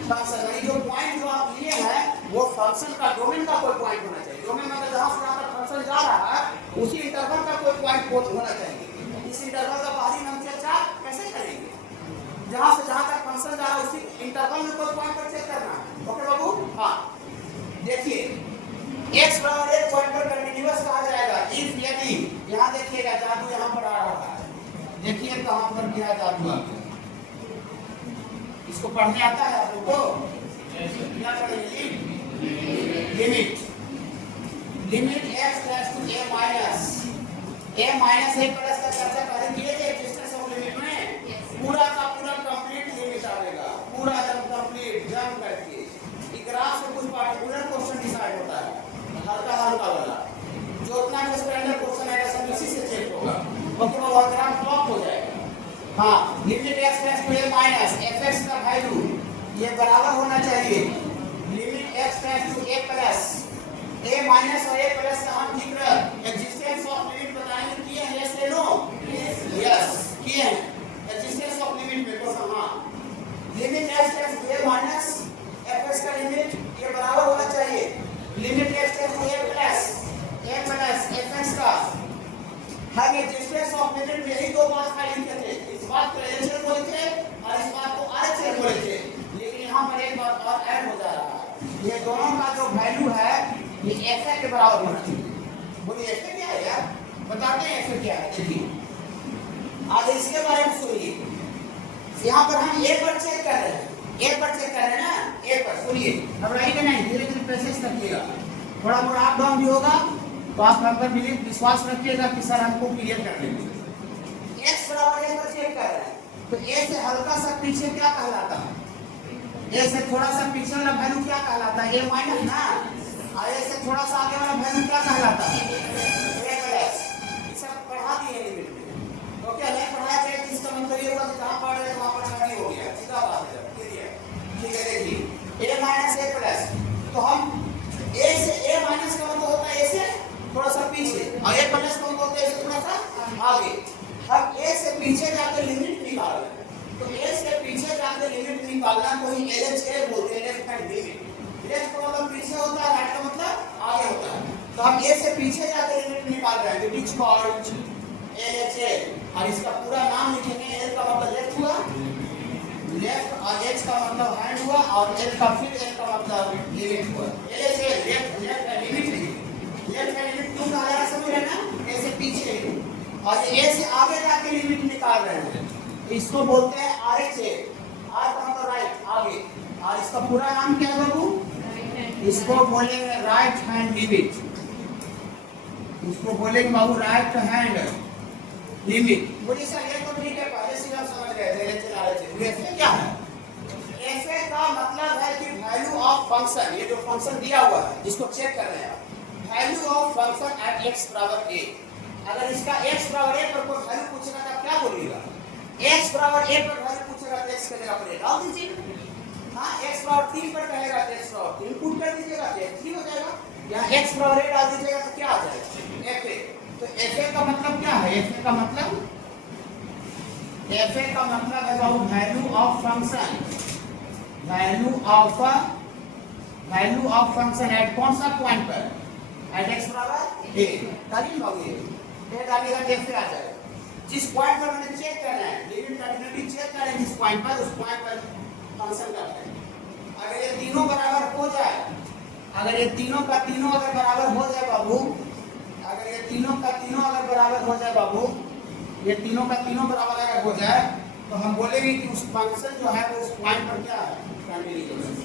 function, यानी जो पॉइंट जो आप लिए हैं वो फंक्शन का डोमेन का कोई पॉइंट होना चाहिए। डोमेन मतलब जहाँ से जहाँ तक फंक्शन जा रहा है उसी इंटरवल का कोई पॉइंट होना चाहिए। इस इंटरवल का बाहरी हम चर्चा कैसे करेंगे? जहाँ से जहाँ तक फंक्शन जा रहा है उसी इंटरवल में कोई पॉइंट पर चेक करना है। ओके बाबू? हाँ, देखिए x बराबर एक पॉइंट पर कंटीन्यूअस कहा जाएगा इफ यदि, यहाँ देखिएगा जादू यहाँ पर आ रहा है, देखिए कहाँ पर क्या जादू आ गया, इसको पढ़ने आता है आप लोग को? क्या पढ़ेंगे? Limit x tends to a minus a plus का चर्चा पहले किए थे एक्जिस्टेंस ऑफ लिमिट में। पूरा का पूरा कंप्लीट लिमिट आएगा, पूरा एकदम कंप्लीट जम करके। ग्राफ से कुछ पार्टिकुलर क्वेश्चन डिसाइड होता है, हल्का वाला, जो उतना भी स्टैंडर्ड क्वेश्चन आएगा सब इसी से चेक होगा, ओके वो ग्राफ ब्लॉक हो जाएगा। हाँ, limit x tends to a minus fx का वैल्यू ये बराबर होना चाहिए limit x tends to a plus a minus और a प्लस का हम ठीक रहा एक्जिस्टेंस ऑफ लिमिट बताने किए हैं, यस या नो? यस किए हैं, एक्जिस्टेंस ऑफ लिमिट में तो हाँ, limit x tends to a minus fx का लिमिट ये बराबर होना चाहिए limit x tends to a plus fx का। हम एक्जिस्टेंस ऑफ लिमिट में यही दो बात का लिखे थे, इस बात को एलएचएल बोले थे और इस बात को आरएचएल बोले थे, लेकिन यहाँ पर एक बात और ऐड हो जा रहा है, ये दोनों का जो वैल्यू है ये एफ के बराबर होना चाहिए। बोलिए एफ क्या है यार, बताते हैं एफ क्या है। देखिए आज इसके बारे में सुनिए, यहाँ पर हम ए पर चेक कर रहे हैं, ए पर चेक कर रहे हैं ना, ए पर सुनिए, घबराइएगा नहीं, धीरे धीरे प्रोसेस करिएगा, थोड़ा मोड़ा अप डाउन भी होगा तो आप हम पर विश्वास रखिएगा कि सर हमको क्लियर कर लेंगे। x बराबर a पर चेक कर रहे हैं, तो a से हल्का सा पीछे क्या कहलाता है? a से थोड़ा सा पीछे वाला वैल्यू क्या कहलाता है? a माइनस ना, और a से थोड़ा सा आगे वाला वैल्यू क्या कहलाता है? a plus. सब पढ़ा दिए लिमिट में, तो क्या नहीं पढ़ाया जाए जिसका मतलब ये होगा कि जहाँ पढ़ रहे वहाँ पर शादी हो गया, सीधा बात है। ठीक है, देखिए a माइनस a प्लस, तो हम a से a माइनस का मतलब होता है a से थोड़ा सा पीछे, और a प्लस को बोलते हैं थोड़ा सा आगे। हम a से पीछे जाकर लिमिट निकाल रहे हैं, तो a से पीछे जाकर लिमिट निकालना को ही LHA बोलते हैं, लेफ्ट हैंड लिमिट। लेफ्ट का मतलब पीछे होता है, राइट का मतलब आगे होता है, तो हम a से पीछे जाकर लिमिट निकाल रहे हैं, विच कॉल्ड LHA। और इसका पूरा नाम लिखेंगे, L का मतलब लेफ्ट हुआ, लेफ्ट, और H का मतलब हैंड हुआ, और L का फिर L का मतलब लिमिट हुआ। LHA लेफ्ट लिमिट लिखिए, लेफ्ट हैंड लिमिट क्यों कहा जा रहा है समझ रहे ना, a से पीछे, और a से आगे जाके लिमिट निकाल रहे हैं, इसको बोलते हैं RHA, R का मतलब राइट आगे, और इसका पूरा नाम क्या है बाबू? इसको बोलेंगे राइट हैंड लिमिट, इसको बोलेंगे बाबू राइट हैंड लिमिट। बोलिए सर ये तो ठीक है, पहले से आप समझ गए थे, लेकिन RHA क्या है? FA का मतलब है कि वैल्यू ऑफ फंक्शन, ये जो फंक्शन दिया हुआ है जिसको चेक कर रहे हैं आप, value of function eight x बराबर a। अगर इसका x बराबर a पर कोई वैल्यू पूछेगा तो क्या बोलिएगा? x बराबर a पर वैल्यू पूछेगा तो x की जगह पर a डाल दीजिए। हाँ, x बराबर 3 पर कहेगा तो x बराबर 3 पुट कर दीजिएगा तो x 3 हो जाएगा। यहाँ x बराबर a डाल दीजिएगा तो क्या आ जाएगा? fa। तो fa का मतलब क्या है? fa का मतलब है बाबू value of function, value of value of function at कौन सा पॉइंट पर, एट x बराबर a, तभी होगी ये डालिएगा कैसे आ जाएगा। जिस पॉइंट पर मैंने चेक करना है, लिमिट कंटिन्यूटी चेक करें जिस पॉइंट पर, उस पॉइंट पर फंक्शन करते हैं। अगर ये तीनों बराबर हो जाए, अगर ये तीनों का तीनों अगर बराबर हो जाए बाबू, अगर ये तीनों का तीनों अगर बराबर हो जाए बाबू, ये तीनों का तीनों बराबर अगर हो जाए तो हम बोलेंगे कि उस फंक्शन जो है वो उस पॉइंट पर क्या है, कंटिन्यूअस।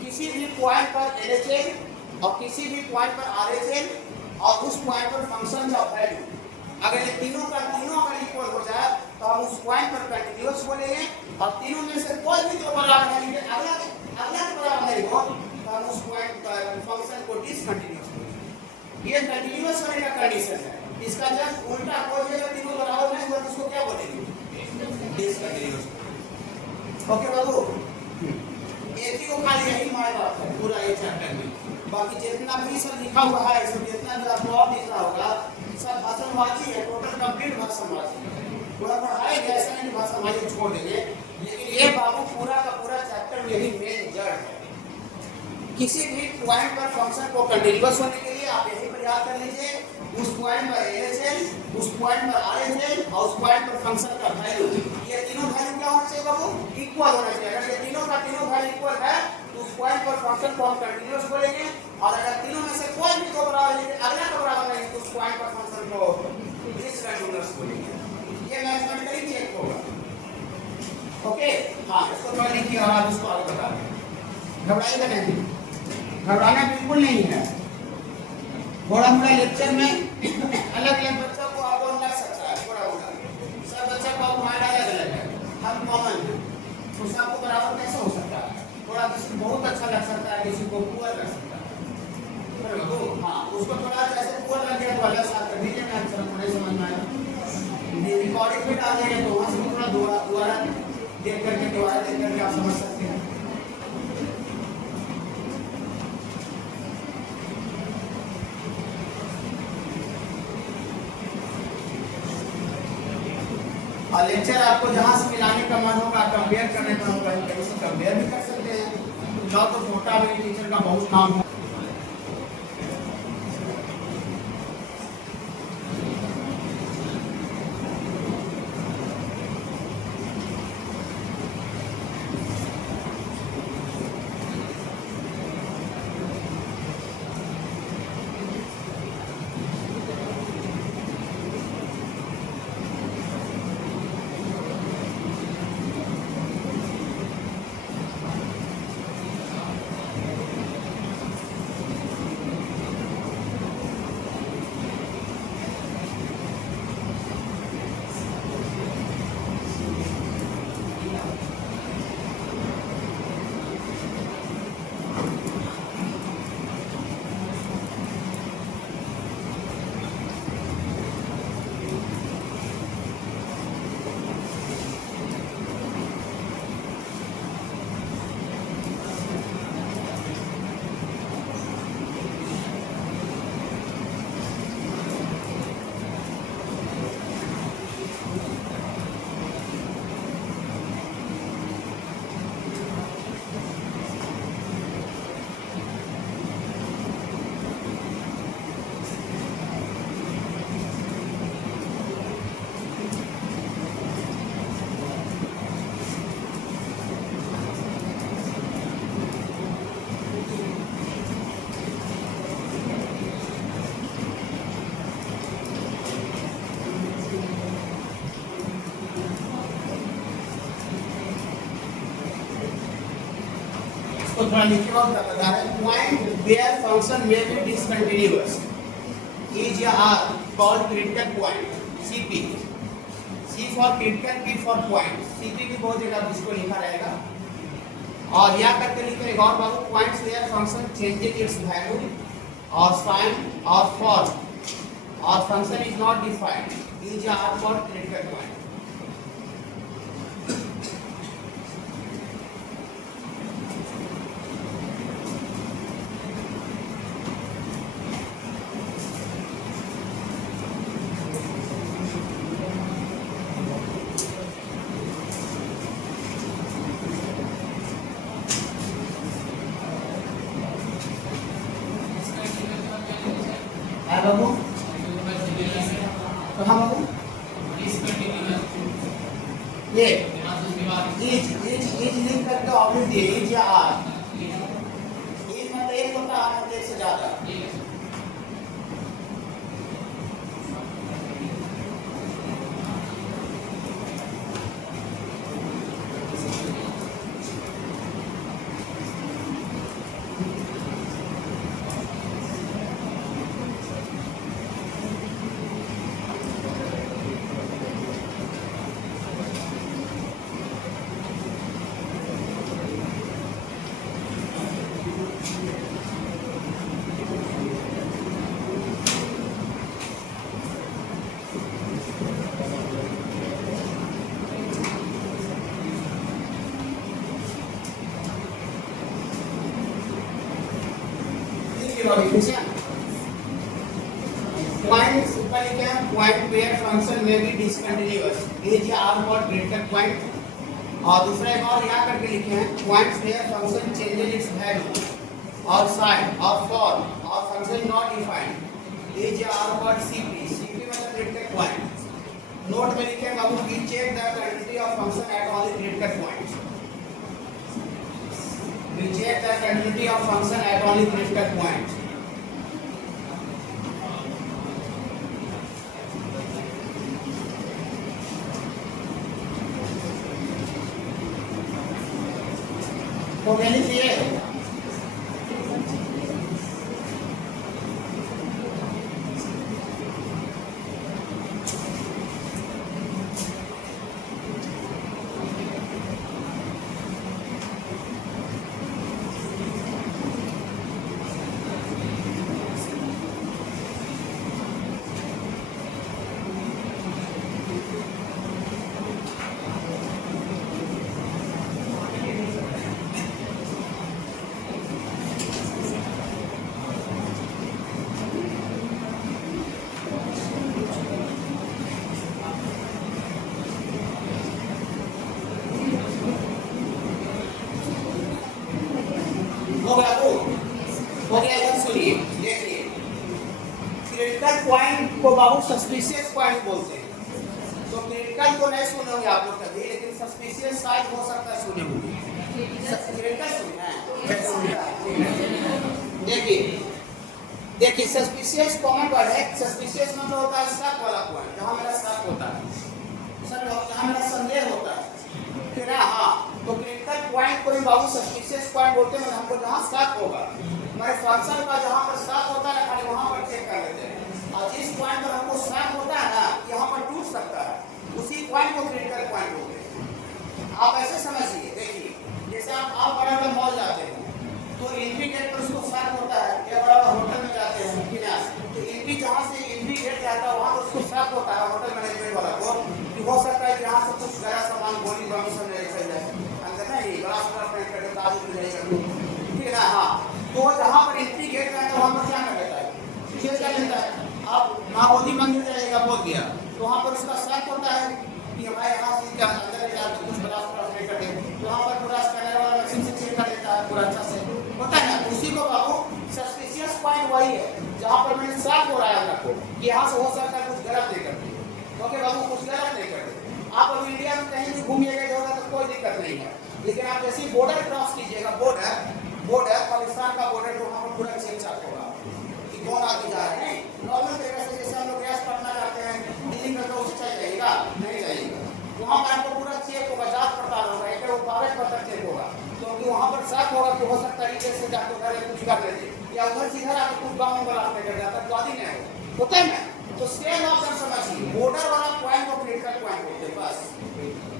किसी भी पॉइंट पर LHS और किसी भी पॉइंट पर RHS और उस पॉइंट पर फंक्शन का वैल्यू अगर ये तीनों का तीनों अगर इक्वल हो जाए तो हम उस पॉइंट पर कंटिन्यूअस बोलेंगे, और तीनों में से कोई भी जो बराबर है अगला के बराबर नहीं हो तो हम उस पॉइंट पर फंक्शन को डिसकंटिन्यूअस बोलेंगे। ये कंटिन्यूअस होने का कंडीशन है। इसका जस्ट उल्टा कोई भी अगर तीनों बराबर नहीं हुआ तो उसको क्या बोलेंगे, डिसकंटिन्यूअस। ओके बाबू, एक ही को खाली यही मायना है पूरा ये चैप्टर में। बाकी जितना भी सब लिखा हुआ है, इसमें जितना भी आपको और दिख रहा होगा सब भाषणवाची है, टोटल कंप्लीट भाषणवाची है। पूरा पढ़ाएंगे, ऐसा नहीं भाषणवाची छोड़ देंगे, लेकिन ये बाबू पूरा का पूरा चैप्टर में यही मेन जड़ है। किसी भी पॉइंट पर फंक्शन को कंटिन्यूअस होने के लिए आप यही प्रयास कर लीजिए, उस पॉइंट पर LHS, उस पॉइंट पर RHS और उस पॉइंट पर फंक्शन का वैल्यू, ये तीनों वैल्यू क्या होना चाहिए बाबू, इक्वल होना चाहिए। अगर ये तीनों का तीनों वैल्यू इक्वल है तो उस पॉइंट पर फंक्शन को हम कंटिन्यूअस बोलेंगे, और अगर तीनों में से कोई भी दो बराबर है, अगला का बराबर नहीं तो उस पॉइंट पर फंक्शन को डिसकंटिन्यूअस बोलेंगे। ये मैथमेटिकली चेक होगा। ओके, हाँ, इसको थोड़ा लिखिए और आप इसको आगे बता दें। घबराइएगा नहीं, घबराना बिल्कुल नहीं है। थोड़ा मोड़ा लेक्चर में अलग अलग बच्चों को आपको लग सकता है, थोड़ा मोड़ा सब बच्चा का माइंड अलग अलग है, हम कॉमन है, तो सबको बराबर कैसे हो सकता है। थोड़ा किसी को बहुत अच्छा लग सकता है, किसी को पुअर लग सकता है। तो हाँ, उसको थोड़ा जैसे पुअर लग गया तो अलग साथ कर दीजिए, मैं अक्सर थोड़ा समझ में आया। रिकॉर्डिंग में डाल देंगे तो वहाँ से थोड़ा दोबारा देख करके आप समझ सकते हैं। और लेक्चर आपको जहाँ से मिलाने का मन होगा, कंपेयर करने का होगा, कहीं से कंपेयर भी कर सकते हैं। ना तो छोटा भी टीचर का बहुत काम है। तो थोड़ा लिखे हुआ बता रहे हैं, point where function may be discontinuous is या are called critical point, CP। C for critical, P for point. CP भी बहुत जगह इसको लिखा रहेगा। और या करके लिखे एक और बाबू, points where function changing its value और साइन और फॉर और function is not defined is या आर कॉल्ड क्रिटिकल पॉइंट। बाबू? कहाँ बाबू? ये इज लिंक करके ऑब्जेक्ट दिए इज या आर। इज मतलब एक होता है, आर मतलब एक से ज्यादा। Points ऊपर लिखे हैं point where function may be discontinuous is या r for greater point। और दूसरा एक और यहाँ करके लिखे हैं points where function changes its value or sign or form or function not defined is या r for cp। cp मतलब greater point। नोट में लिखे हैं बाबू we check the continuity of function at all the greater points। we check the continuity of function at all the greater points। तो कहने चाहिए हो गया। इधर सुनिए, देखिए क्रिटिकल पॉइंट को बाबू सस्पिशियस पॉइंट बोलते हैं। तो क्रिटिकल को नहीं सुने होंगे आप लोग कभी, लेकिन सस्पिशियस साइड हो सकता है सुने होंगे। क्रिटिकल देखिए सस्पिशियस कॉमन वर्ड है। सस्पिशियस मतलब होता है शक वाला पॉइंट, जहाँ मेरा शक होता है, जहाँ मेरा संदेह होता है। फिर हाँ, तो क्रिटिकल पॉइंट को ही बाबू सस्पिशियस पॉइंट बोलते हैं। हमको जहाँ शक होगा, हमारे फंक्शन का जहाँ पर शक होता है ना, खाली वहाँ पर चेक कर लेते हैं। और जिस पॉइंट पर हमको शक होता है ना, यहाँ पर टूट सकता है, उसी पॉइंट को क्रिटिकल पॉइंट बोलते हैं। आप ऐसे समझिए, देखिए जैसे आप बड़ा बड़ा मॉल जाते हैं तो एंट्री गेट पर उसको शक होता है, या बड़ा बड़ा होटल में जाते हैं कि ना, तो एंट्री जहाँ से एंट्री गेट जाता है वहाँ पर उसको शक होता है होटल मैनेजमेंट वाला को, कि हो सकता है कि यहाँ से कुछ गया सामान गोली बम सब ले चल जाए अंदर ना, ये ग्लास करके ताज़ी मिल जाएगा, ठीक है ना। हाँ, तो जहाँ पर एंट्री गेट है तो वहाँ पर क्या कर लेता है, चेक कर लेता है। आप महाबोधि मंदिर जाएगा, बोध गया, तो वहाँ पर उसका शक होता है कि हमारे यहाँ से क्या अंदर जाकर कुछ ग्लास नहीं करते, तो वहाँ पर पूरा स्कैनर वाला मशीन से चेक कर लेता है पूरा अच्छा से, होता है ना। उसी को बाबू सस्पिशियस पॉइंट वही है जहाँ पर मैंने शक हो रहा है आपको कि यहाँ से हो सकता है कुछ गलत नहीं करते, क्योंकि बाबू कुछ गलत नहीं करते। आप अभी इंडिया में कहीं भी घूमिएगा होगा तो कोई दिक्कत नहीं है, लेकिन आप जैसे बॉर्डर क्रॉस कीजिएगा, बॉर्डर पाकिस्तान का बॉर्डर, तो वहाँ पर पूरा चेक चाक होगा कि कौन आगे जा रहे हैं। नॉर्मल तरीके से जैसे हम लोग गैस पटना जाते हैं, दिल्ली में तो उससे चल जाएगा, नहीं जाएगा, वहाँ पर आपको पूरा चेक होगा, जांच पड़ताल होगा, एक वो कागज पत्र चेक होगा, क्योंकि वहाँ पर शक होगा कि हो सकता है इधर से जाकर घर कुछ कर लेते, या उधर से इधर आकर कुछ गाँव वाला कर जाता है, गाड़ी नहीं होता है ना। तो सेम ऑप्शन समझिए, बॉर्डर वाला पॉइंट को क्रिटिकल पॉइंट बोलते हैं। बस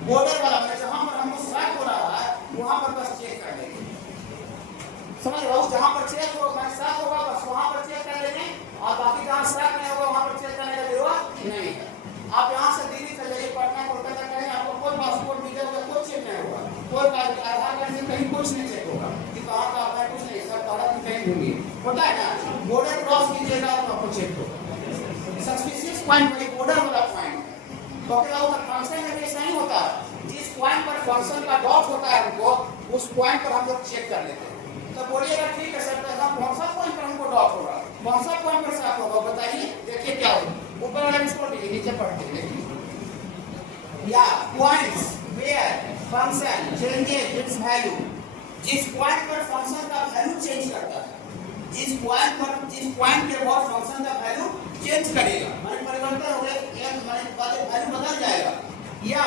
बॉर्डर वाला में जहाँ पर हमको शक हो रहा है वहाँ पर बस चेक कर लेंगे, समझ रहे हो। जहाँ पर चेक होगा, शक होगा, बस वहाँ पर चेक कर लेंगे, और बाकी जहाँ शक नहीं होगा वहाँ पर चेक करने का जरूरत नहीं है। आप यहाँ से दिल्ली चले जाइए, पटना कोलकाता कहीं आपको कोई पासपोर्ट वीजा होगा, कोई चेक नहीं होगा, कोई आधार कार्ड से कहीं कुछ नहीं चेक होगा कि कहाँ का आपका कुछ नहीं, सब भारत में कहीं घूमिए, होता है ना। बॉर्डर क्रॉस कीजिएगा तो आपको चेक होगा। सस्पिशियस पॉइंट वही बॉर्डर वाला पॉइंट है, क्योंकि उसका फंक्शन में ऐसा नहीं होता, जिस पॉइंट पर फंक्शन का डॉट होता है हमको उस पॉइंट पर हम लोग चेक कर लेते हैं। तो बोलिएगा ठीक है सर, हम कौन सा पॉइंट पर हमको डॉट होगा, कौन सा पॉइंट पर आपको होगा बताइए, देखिए क्या हो, ऊपर वाला भी छोड़ दीजिए, नीचे पढ़ते हैं। या points where function changes its value, जिस पॉइंट पर फंक्शन का वैल्यू चेंज करता है, जिस पॉइंट के बाद फंक्शन का वैल्यू चेंज करेगा, माने परिवर्तन हो गया, माने वैल्यू बदल जाएगा, या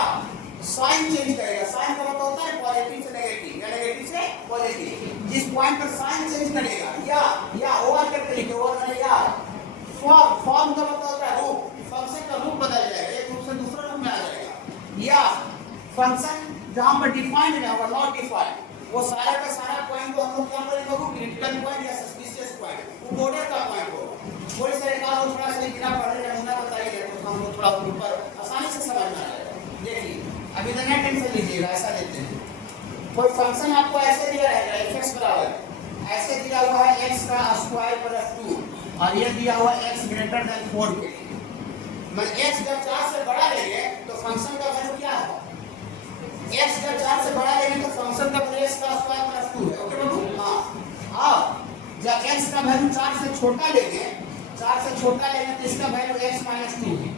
साइन चेंज करेगा। साइन का मतलब होता है पॉजिटिव से नेगेटिव या नेगेटिव से पॉजिटिव, जिस पॉइंट पर साइन चेंज करेगा, या ओवर करके लिखे, ओवर माने या, फॉर्म का मतलब होता है रूप, फंक्शन का रूप बदल जाएगा, एक रूप से दूसरे रूप में आ जाएगा, या फंक्शन जहां पर डिफाइंड है और नॉट डिफाइंड, वो सारा का सारा पॉइंट को हम लोग क्या बोलेंगे, क्रिटिकल पॉइंट या सस्पिशियस पॉइंट, वो बॉर्डर का पॉइंट होगा। थोड़ी सा एक और थोड़ा सा बिना पढ़ने नमूना बताइए तो हम लोग थोड़ा ऊपर आसानी से समझ में आ जाएगा। देखिए अभी तो नेट टेंशन लीजिएगा, ऐसा लेते हैं, कोई फंक्शन आपको ऐसे दिया रहेगा x बराबर, ऐसे दिया हुआ है x का स्क्वायर प्लस 2 और ये दिया हुआ है x ग्रेटर देन 4 के लिए, मैं x जब 4 से बड़ा लेंगे तो फंक्शन का वैल्यू क्या है, x जब 4 से बड़ा लेंगे तो फंक्शन का वैल्यू x का स्क्वायर प्लस 2 है, ओके बाबू। हां, और जब x का वैल्यू 4 से छोटा लेंगे, 4 से छोटा लेंगे तो इसका वैल्यू x माइनस 2 है,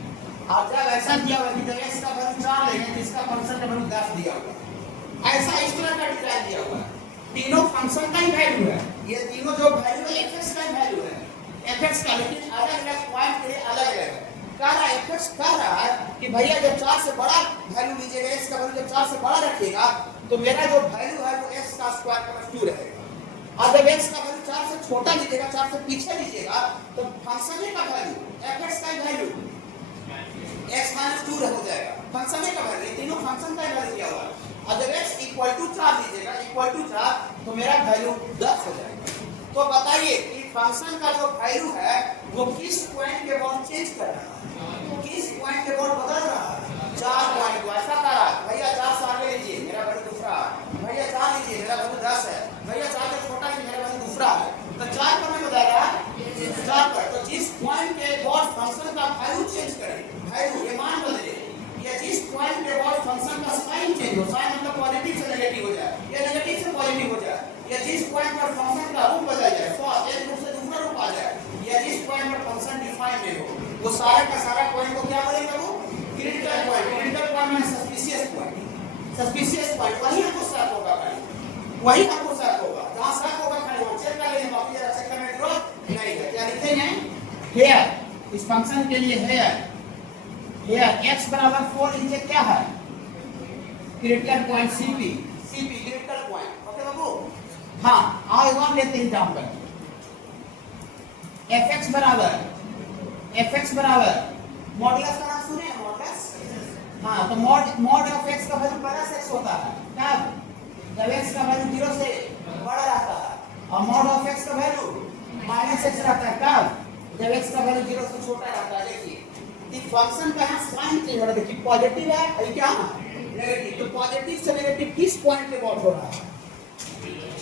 और जब ऐसा दिया हुआ कि जब x का वैल्यू 4 लेंगे तो इसका फंक्शन का वैल्यू 10 दिया हुआ है, ऐसा इस तरह का डिजाइन दिया हुआ है, तीनों फंक्शन का ही वैल्यू है, ये तीनों जो वैल्यू है fx का वैल्यू है, fx का, लेकिन अलग-अलग पॉइंट के लिए अलग-अलग है। कह रहा है fx कह रहा है कि भैया जब 4 से बड़ा वैल्यू लीजिएगा, x का वैल्यू जब 4 से बड़ा रखिएगा तो मेरा जो वैल्यू है वो x का स्क्वायर प्लस 2 रहेगा, और जब x का वैल्यू 4 से छोटा लीजिएगा, 4 से पीछे लीजिएगा तो फंक्शन का वैल्यू fx का वैल्यू x माइनस 2 हो जाएगा, फंक्शन का वैल्यू, ये तीनों फंक्शन का वैल्यू दिया हुआ है, और जब x इक्वल टू 4 लीजिएगा, इक्वल टू 4 तो मेरा वैल्यू 10 हो जाएगा। तो बताइए कि फंक्शन का जो वैल्यू है वो किस पॉइंट के बाद चेंज कर रहा है, किस पॉइंट के बाद बदल रहा है, 4 पॉइंट को। ऐसा कह रहा है भैया 4 से आगे लीजिए, मेरा वैल्यू दूसरा है, भैया 4 लीजिए, मेरा वैल्यू 10 है, भैया 4 से छोटा लीजिए, मेरा वैल्यू दूसरा है, तो 4 पर में बदलेगा 4 पर, तो जिस पॉइंट के बाद फंक्शन का वैल्यू चेंज करे, वैल्यू ये मान बदले, या जिस पॉइंट के बाद फंक्शन का साइन चेंज हो, साइन मतलब पॉजिटिव से नेगेटिव हो जाए या नेगेटिव से पॉजिटिव हो जाए, या जिस पॉइंट पर फंक्शन का रूप बदल जाए, एक रूप से दूसरा रूप आ जाए, या जिस पॉइंट पर फंक्शन डिफाइन नहीं हो, वो सारा का सारा पॉइंट को क्या बोलेंगे, वो क्रिटिकल पॉइंट। क्रिटिकल पॉइंट में सस्पिशियस पॉइंट, सस्पिशियस पॉइंट वही हमको शक होगा, वही हमको शक होगा, जहां शक होगा खाली वो चेक कर लेंगे, बाकी जरा चेक करने की जरूरत नहीं है। क्या लिखते हैं, हेयर, इस फंक्शन के लिए हेयर x बराबर 4 नीचे क्या है, critical point CP critical point, okay बाबू। हाँ, आओ एक और लेते हैं एग्जांपल, fx बराबर मॉडुलस का नाम सुने हैं, मॉडुलस। हाँ, तो मॉड ऑफ x का वैल्यू प्लस x होता है, कब, जब x का वैल्यू 0 से बड़ा रहता है, और मॉड ऑफ x का वैल्यू माइनस x रहता है, कब, जब x का वैल्यू 0 से छोटा रहता है। देखिए इस फंक्शन का यहाँ साइन चेंज हो रहा है, देखिए पॉजिटिव है क्या नेगेटिव, तो पॉजिटिव से नेगेटिव किस पॉइंट पे बात हो रहा है,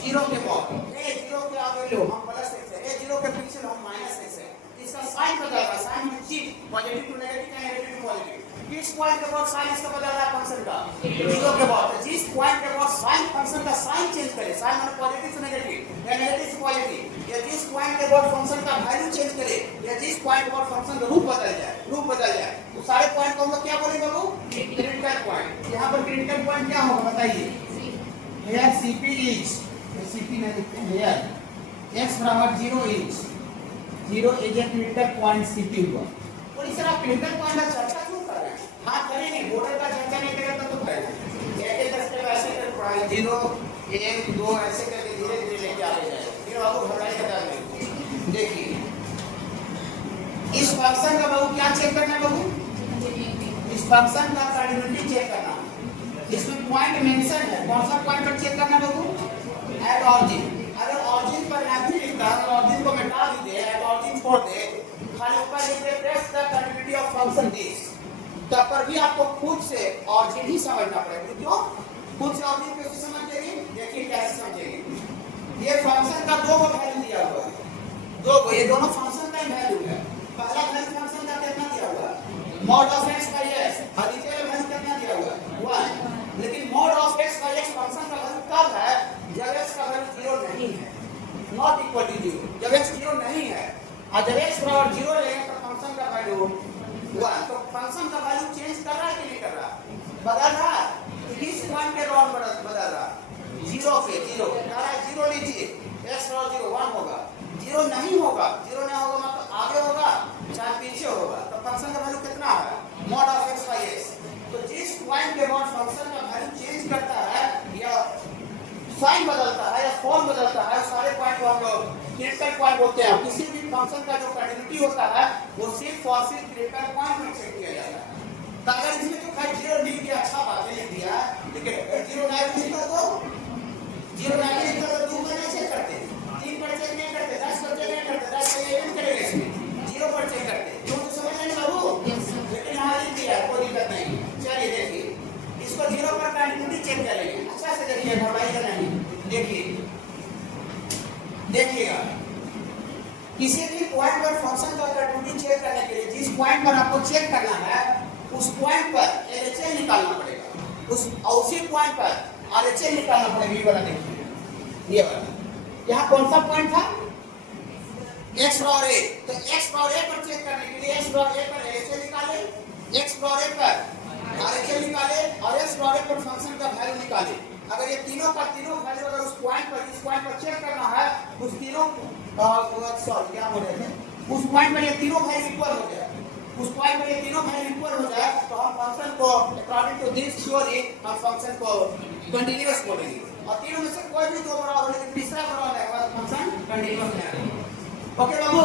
0 के बाद, ए 0 के आगे लो हम प्लस x है, ए 0 के पीछे हम माइनस x है, इसका साइन बदल रहा है, साइन में चीज पॉजिटिव टू नेगेटिव या नेगेटिव टू पॉजिटिव, किस पॉइंट के बाद साइन इसका बदल रहा है फंक्शन का, 0 के बाद, जिस पॉइंट के बाद साइन फंक्शन का साइन चेंज करे, साइन माने पॉजिटिव से नेगेटिव या नेगेटिव से पॉजिटिव, या जिस पॉइंट के बाद फंक्शन का वैल्यू चेंज करे, या जिस पॉइंट के बाद फंक्शन का रूप बदल जाए, तो सारे पॉइंट को हम लोग क्या बोलेंगे बाबू, क्रिटिकल पॉइंट। यहाँ पर क्रिटिकल पॉइंट क्या होगा बताइए, हेयर CP इज, CP नहीं लिखते हैं, हेयर x बराबर 0 is a critical point CP हुआ। और इस तरह क्रिटिकल पॉइंट का चर्चा क्यों कर रहे हैं, हाँ करेंगे, बॉर्डर का चर्चा नहीं करेंगे तो करेंगे, एक स्टेप ऐसे कर पढ़ाई 0 1 2 ऐसे करके धीरे धीरे लेके आगे जाएगा, फिर आपको घबराई का डर नहीं। देखिए इस फंक्शन का बाबू क्या चेक करना है बाबू, इस फंक्शन का कार्डिनलिटी चेक करना, इसमें पॉइंट मेंशन है, कौन सा पॉइंट पर चेक करना बाबू, एट ऑरिजिन, अगर ऑरिजिन पर नहीं लिखता है तो ऑरिजिन को मिटा दीजिए, एट ऑरिजिन छोड़ दे, खाली ऊपर लिखिए test the continuity of function this, तब पर भी आपको खुद से ऑरिजिन ही समझना पड़ेगा, क्यों खुद से ऑरिजिन कैसे समझेंगे, देखिए कैसे समझेंगे, ये फंक्शन का दो वैल्यू दिया हुआ है, दो ये दोनों फंक्शन का वैल्यू है, पहला वैल्यू फंक्शन का कितना दिया हुआ है, mod of x by x, और नीचे वाला वैल्यू कितना दिया हुआ है 1, लेकिन mod of x by x function का वैल्यू कब है, जब x का वैल्यू 0 नहीं है, नॉट इक्वल टू 0, जब x 0 नहीं है और जब x बराबर 0 लेंगे तो फंक्शन का वैल्यू 1, तो फंक्शन का वैल्यू चेंज कर रहा है कि नहीं कर रहा, बदल रहा है, किस पॉइंट पे रॉन बदल रहा, 0 पे, 0 कह रहा है 0 लीजिए, x बराबर 0 1 होगा, 0 नहीं होगा, 0 नहीं होगा मतलब आगे होगा चाहे पीछे होगा, तो फंक्शन का वैल्यू कितना है, mod of x by x। तो जिस पॉइंट के बाद फंक्शन का वैल्यू चेंज करता है या साइन बदलता है या फॉर्म बदलता है, सारे पॉइंट को हम लोग क्रिटिकल पॉइंट बोलते हैं। किसी भी फंक्शन का जो कंटिन्यूटी होता है वो सिर्फ और सिर्फ क्रिटिकल पॉइंट में चेक किया जाता है। तो अगर इसमें जो है 0 लिख दिया, अच्छा बात है लिख दिया, लेकिन 0 नहीं लिखता तो 0 नहीं लिखता तो 2 पर नहीं चेक करते, 3 पर चेक नहीं करते, 10 पर चेक नहीं करते, 10 पर ये नहीं करेंगे, इसमें 0 पर चेक करते, क्यों तो समझ नहीं बाबू, लेकिन यहाँ लिख दिया कोई दिक्कत नहीं। चलिए देखिए इसको 0 पर कंटिन्यूटी चेक करेंगे, अच्छा से देखिए घबराइएगा नहीं, देखिए देखिएगा किसी भी पॉइंट पर फंक्शन का कंटिन्यूटी चेक करने के लिए जिस पॉइंट पर आपको चेक करना है उस पॉइंट पर LHS निकालना पड़ेगा, उसी पॉइंट पर RHS निकालना पड़ेगा। ये वाला देखिए, ये वाला यहाँ कौन सा पॉइंट था, x बराबर a, तो x बराबर a पर चेक करने के लिए x बराबर a पर LHS निकाले, x बराबर a पर RHS निकाले और x बराबर पर फंक्शन का वैल्यू निकाले। अगर ये तीनों का तीनों वैल्यू अगर उस पॉइंट पर जिस पॉइंट पर चेक करना है उस तीनों सॉरी क्या बोल रहे थे, उस पॉइंट पर ये तीनों वैल्यू इक्वल हो जाए, उस पॉइंट पर ये तीनों वैल्यू इक्वल हो जाए तो हम फंक्शन को अकॉर्डिंग टू दिस थ्योरी हम फंक्शन को कंटीन्यूअस बोलेंगे, और तीनों में से कोई भी दो बराबर लेकिन तीसरा बराबर है तो फंक्शन कंटीन्यूअस है। ओके बाबू,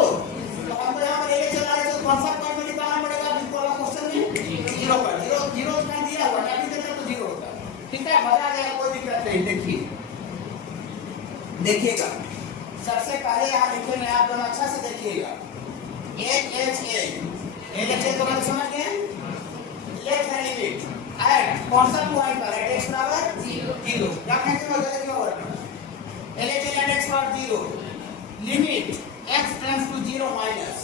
तो हमको यहाँ पर ये चला रहे तो कौन सा पॉइंट में निकालना पड़ेगा, बिल्कुल वाला क्वेश्चन में 0 पर 0 का दिया हुआ है, अभी तक तो 0 होता है, ठीक है, मजा आ जाएगा, कोई दिक्कत नहीं। देखिए देखिएगा सबसे पहले यहाँ लिखेंगे, आप दोनों अच्छा से देखिएगा, LHS तो समझ गए, लेफ्ट हैंड लिमिट एट कौन सा पॉइंट पर है, x बराबर 0 रखने के बाद क्या होगा, LHS एट x बराबर 0 limit x tends to 0 minus,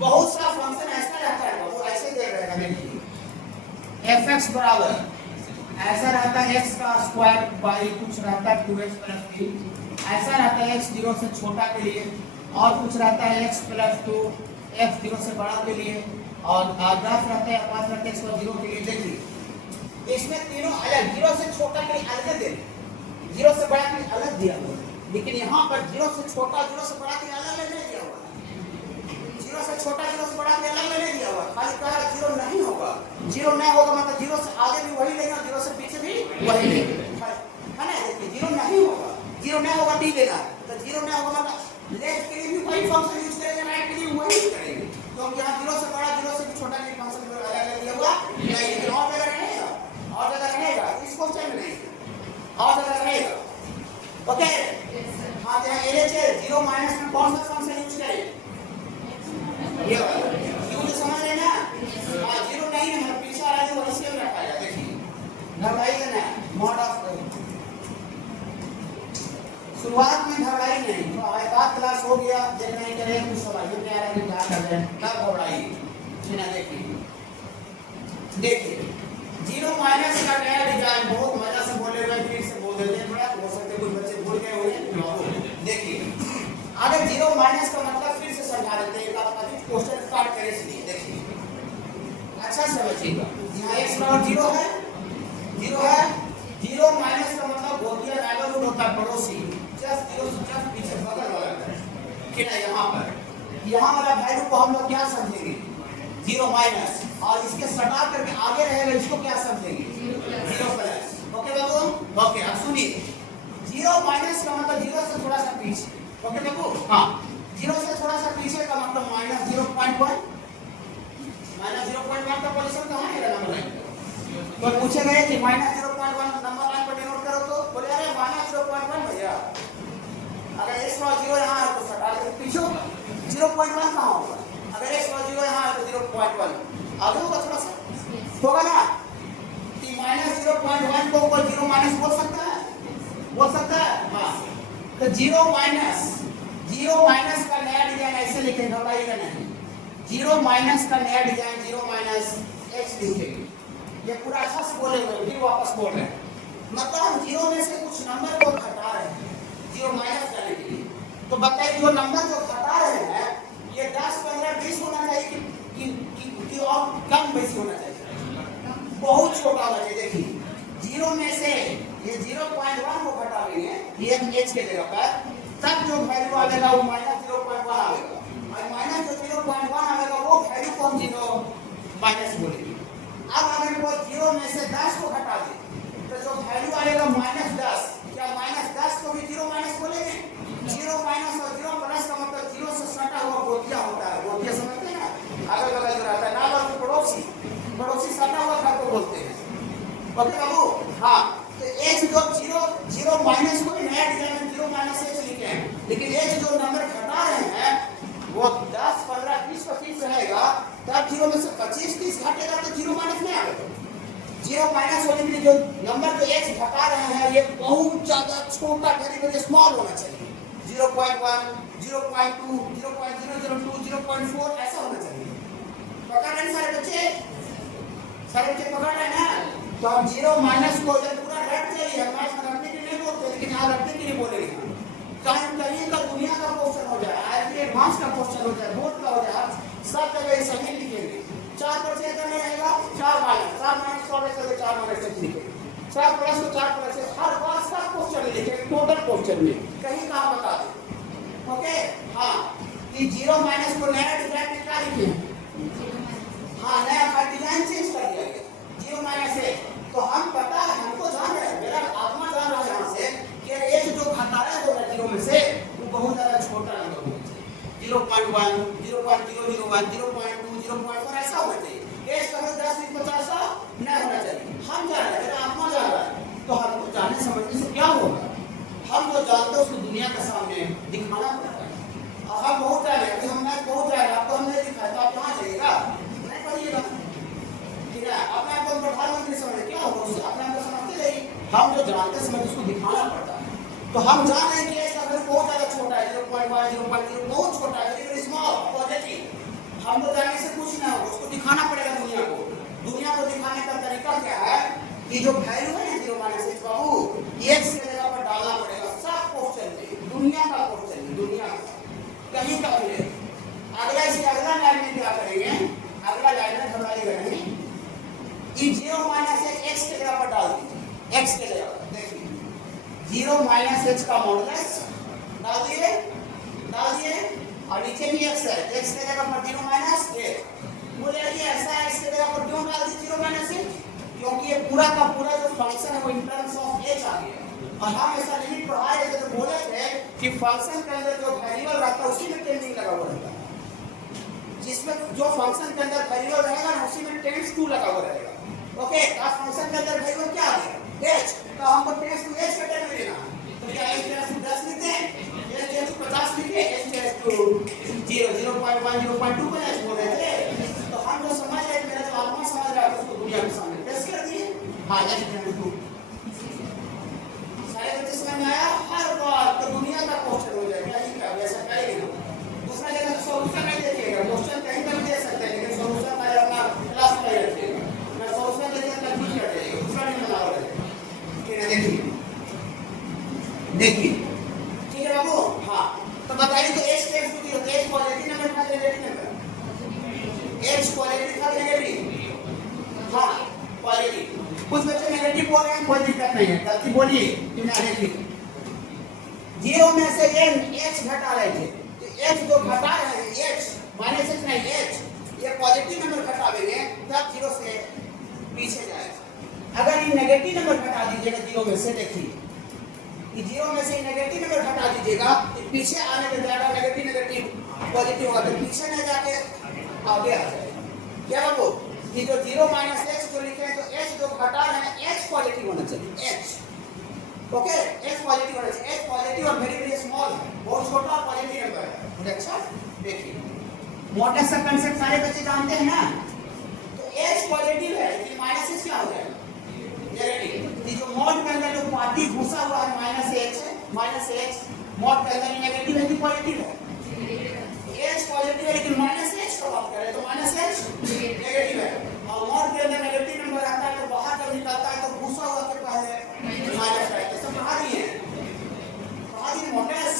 बहुत सा फंक्शन ऐसा रहता है वो ऐसे दे रहे हैं, देखिए fx बराबर ऐसा रहता है x का स्क्वायर बाई कुछ रहता है 2x प्लस 3, ऐसा रहता है x 0 से छोटा के लिए, और कुछ रहता है x प्लस 2 x 0 से बड़ा के लिए, और 10 रहता है 5 रहता है x 0 के लिए। देखिए इसमें तीनों अलग, 0 से छोटा के लिए अलग दे, 0 से बड़ा के लिए अलग दिया हुआ, लेकिन यहाँ पर 0 से छोटा 0 से बड़ा के लिए अलग नहीं दिया हुआ, 0 से छोटा 0 से बड़ा के अलग नहीं दिया हुआ, खाली कहा 0 नहीं होगा, 0 नहीं होगा मतलब 0 से आगे भी वही लेंगे और 0 से पीछे भी वही लेंगे, है ना। देखिए 0 नहीं होगा, 0 नहीं होगा टी लेना, तो 0 नहीं होगा मतलब लेफ्ट के लिए भी वही फंक्शन यूज करेंगे, राइट के लिए वही यूज करेंगे, तो हम यहाँ 0 से बड़ा 0 से भी छोटा के फंक्शन अलग दिया हुआ नहीं, लेकिन और जगह रहेगा, और जगह रहेगा, इस क्वेश्चन में नहीं, और जगह रहेगा। ओके हाँ, जहाँ LHS 0 माइनस में कौन सा फंक्शन यूज करें, ये वाला, क्यों समझ रहे ना, हाँ 0 नहीं है पीछे आ रहा है वही सेम रखा है। देखिए घबराइएगा ना, मॉड ऑफ शुरुआत में घबराई नहीं, तो एक आध क्लास हो गया देख नहीं करे कुछ समझ में आ रहा है कि क्या कर रहे हैं, तब घबराइए। देखिए 0 माइनस का नया डिजाइन बहुत मजा से बोले हुए, फिर से बोल देते हैं, थोड़ा हो सकते कुछ बच्चे भूल गए होंगे। देखिए अगर 0 माइनस का मतलब फिर से समझा देते हैं, अभी क्वेश्चन स्टार्ट करें, इसलिए देखिए अच्छा समझिएगा, यहाँ x बराबर 0 है, 0 है, 0 माइनस का मतलब गोतिया नाइबरहुड होता है, पड़ोसी, जस्ट 0 से जस्ट पीछे बगल वाला ठीक है। यहाँ पर यहाँ वाला वैल्यू को हम लोग क्या समझेंगे, 0 माइनस, और इसके सटा करके आगे रहेगा इसको क्या समझेंगे, 0 प्लस। ओके बाबू, ओके अब सुनिए, 0 माइनस का मतलब 0 से थोड़ा सा पीछे, ओके बाबू, हाँ 0 से थोड़ा सा पीछे का मतलब माइनस 0.1, माइनस 0.1 का पोजीशन कहाँ है नंबर लाइन, तो पूछे गए कि माइनस 0.1 नंबर लाइन पर डिनोट करो, तो बोले अरे माइनस 0.1 भैया, अगर x बराबर 0 यहाँ है तो सटा के पीछे 0.1 कहाँ होगा, अगर x बराबर 0 यहाँ है तो 0.1 आगे होगा, थोड़ा सा होगा ना, कि माइनस 0.1 को ऊपर 0 माइनस बोल सकता है, बोल सकता है, हाँ। तो 0 माइनस का नया डिजाइन ऐसे लिखेंगे, घबराइएगा नहीं, 0 माइनस का नया डिजाइन 0 माइनस x लिखेंगे, ये पूरा अच्छा से बोले हुए फिर वापस बोल रहे हैं, मतलब हम 0 में से कुछ नंबर को घटा रहे हैं 0 माइनस करने के लिए, तो बताइए जो नंबर जो घटा रहे हैं वैसी होना चाहिए, बहुत छोटा होना चाहिए। देखिए 0 में से ये 0.1 को घटाएंगे ये h के जगह पर, तब जो वैल्यू आएगा वो -0.1 आएगा, और माइनस जो 0.1 आएगा वो वैल्यू को हम 0 माइनस बोलेंगे। अब अगर वो 0 में से 10 को घटा दे तो जो वैल्यू आएगा -10, क्या -10 को भी 0 माइनस बोलेंगे? 0 माइनस और 0 प्लस का मतलब 0 से सटा हुआ गोतिया होता है, गोतिया समझते हैं ना, अगल बगल जो रहता है ना, और पड़ोसी पड़ोसी सटा हुआ घर को बोलते हैं। ओके बाबू, हाँ, तो h जो 0 माइनस को नया डिजाइन में 0 माइनस h लिखे हैं, लेकिन h जो नंबर घटा रहे हैं वो 10, 15, 20, 25 रहेगा, तब 0 में से 25, 30 घटेगा तो 0 माइनस नहीं आएगा। 0 माइनस होने के लिए जो नंबर जो h घटा रहे हैं ये बहुत ज्यादा छोटा, वेरी वेरी स्मॉल होना चाहिए। 0.1, 0.2, 0.002, 0.4 ऐसा होना चाहिए। पकड़ रहे हैं सारे बच्चे? सारे बच्चे पकड़ रहे हैं ना? तो हम 0 माइनस को जब पूरा रट चाहिए, हम रटने के लिए बोलते हैं, लेकिन यहाँ रटने के लिए बोलेंगे कहीं का दुनिया का क्वेश्चन हो जाए, आईआईटी एडवांस का क्वेश्चन हो जाए, बोर्ड का हो जाए, सब जगह सही लिखेंगे। 4% करना रहेगा 4 माइनस 4 माइनस लिखेंगे, 4 प्लस को 4 प्लस से हर बार सब क्वेश्चन में लिखेंगे, टोटल क्वेश्चन में कहीं कहाँ बता दें। ओके, हाँ, कि 0 माइनस को नया डिजाइन में क्या लिखे? हाँ, नया डिजाइन चेंज कर दिया गया 0 माइनस है। तो हम पता है, हमको जान रहे हैं, मेरा आत्मा जान रहा है यहाँ से कि एक जो घटाया होगा 0 में से वो बहुत ज्यादा छोटा नंबर होना चाहिए। 0.1, 0.001, 0.2, 0.4 ऐसा होना चाहिए। एक कभी 10, 20, 50 नहीं होना चाहिए। हम जान रहे हैं, मेरा आत्मा जान रहा है, तो हमको जानने समझने से क्या होगा? हम जो जानते हैं उसको दुनिया के सामने दिखाना पड़ता है। और हम बहुत जाए, अभी हम मैथ बहुत जाए, आपको हमने दिखाया तो आप कहाँ जाइएगा? नहीं पढ़िएगा, ठीक है? अपने आप को प्रधानमंत्री समझे क्या होगा उससे? अपने आप को समझते रहिए। हम जो जानते समझ उसको दिखाना पड़ता है। तो हम जान रहे हैं कि इसका वैल्यू बहुत ज्यादा छोटा है, 0.1, 0.0 बहुत छोटा है, वेरी स्मॉल, पॉजिटिव। हम तो जानने से कुछ नहीं होगा, उसको दिखाना पड़ेगा दुनिया को। दुनिया को दिखाने का तरीका क्या है कि जो वैल्यू है ना 0 माइनस h बाबू, x की जगह पर डालना पड़ेगा सब क्वेश्चन में, दुनिया का क्वेश्चन में, दुनिया का कहीं का भी नहीं। अगला इसके अगला लाइन में क्या करेंगे? अगला लाइन में घबराइएगा नहीं, कि 0 माइनस h x की जगह पर डाल दीजिए, x की जगह पर देखिए 0 माइनस h का मॉडुलस डाल दिए, और नीचे भी x है, x की जगह पर 0 माइनस h। बोले ये ऐसा x की जगह पर क्यों डाल दी 0 माइनस h? क्योंकि ये पूरा का पूरा जो फंक्शन है वो इन टर्म्स ऑफ h आ गया। और हम ऐसा लिमिट पढ़ाए थे तो बोले थे कि फंक्शन के अंदर जो वेरिएबल रहता है उसी में टेंडिंग लगा हुआ रहता है, जिसमें जो फंक्शन के अंदर वेरिएबल रहेगा ना उसी में टेंड्स टू लगा हुआ रहेगा। ओके, तो फंक्शन के अंदर वेरिएबल क्या आ गया? h, तो हमको टेंड्स टू h का टर्म लेना, तो क्या h टेंड्स टू 10 लिखते हैं, h टेंड्स टू 50 लिखे, h टेंड्स टू 0, 0.1, 0.2 को h बोल रहे थे। तो हम जो समझ रहे थे, मेरा जो आत्मा समझ रहा है उसको दुनिया के सामने पेश कर दिए। हाँ, h टेंड्स टू सारे बच्चे समझ में आया? हर बार तो दुनिया का क्वेश्चन हो जाएगा, यही का ऐसा करेंगे। दूसरा जगह सॉल्यूशन नहीं देखिएगा, क्वेश्चन कहीं पर भी दे सकते हैं, लेकिन सॉल्यूशन का अपना क्लास में रखिएगा, मैं सॉल्यूशन देकर कंफ्यूज कर देगा, दूसरा नहीं बनाओगे। ठीक है, देखिए ठीक है बाबू। हाँ, तो बताइए तो h tends to 0, h positive number था नेगेटिव नंबर? h पॉजिटिव था नेगेटिव? हाँ, पॉजिटिव। कुछ बच्चे नेगेटिव बोल रहे हैं, कोई दिक्कत नहीं है, गलती बोलिए कि देखिए 0 में से h घटा रहे थे, तो h जो घटा रहे हैं h माइनस h नहीं h, ये पॉजिटिव नंबर घटा देंगे तब 0 से पीछे जाएगा। अगर ये नेगेटिव नंबर घटा दीजिएगा 0 में से, देखिए कि 0 में से नेगेटिव नंबर घटा दीजिएगा तो पीछे आने में जाएगा, नेगेटिव पॉजिटिव होगा तो पीछे नहीं जाके आगे आ जाएगा। क्या बाबू, कि जो 0 माइनस h जो लिखे हैं तो h जो घटा रहे हैं h पॉजिटिव होना चाहिए, h ओके, h पॉजिटिव होना चाहिए, h पॉजिटिव और वेरी वेरी स्मॉल है, बहुत छोटा पॉजिटिव नंबर है। अच्छा देखिए, मॉडुलस का कांसेप्ट सारे बच्चे जानते हैं ना? तो h पॉजिटिव है लेकिन माइनस h क्या हो जाएगा? नेगेटिव। ये जो मॉड के अंदर जो पार्टी घुसा हुआ है माइनस h मॉड के अंदर नेगेटिव है कि पॉजिटिव है? h पॉजिटिव है लेकिन माइनस h का बात करें तो माइनस h नेगेटिव है, और मॉड के अंदर नेगेटिव नंबर आता है तो बाहर जब निकलता है तो घुसा हुआ के पास है माइनस का, तो सब बाहर ही है मॉडुलस।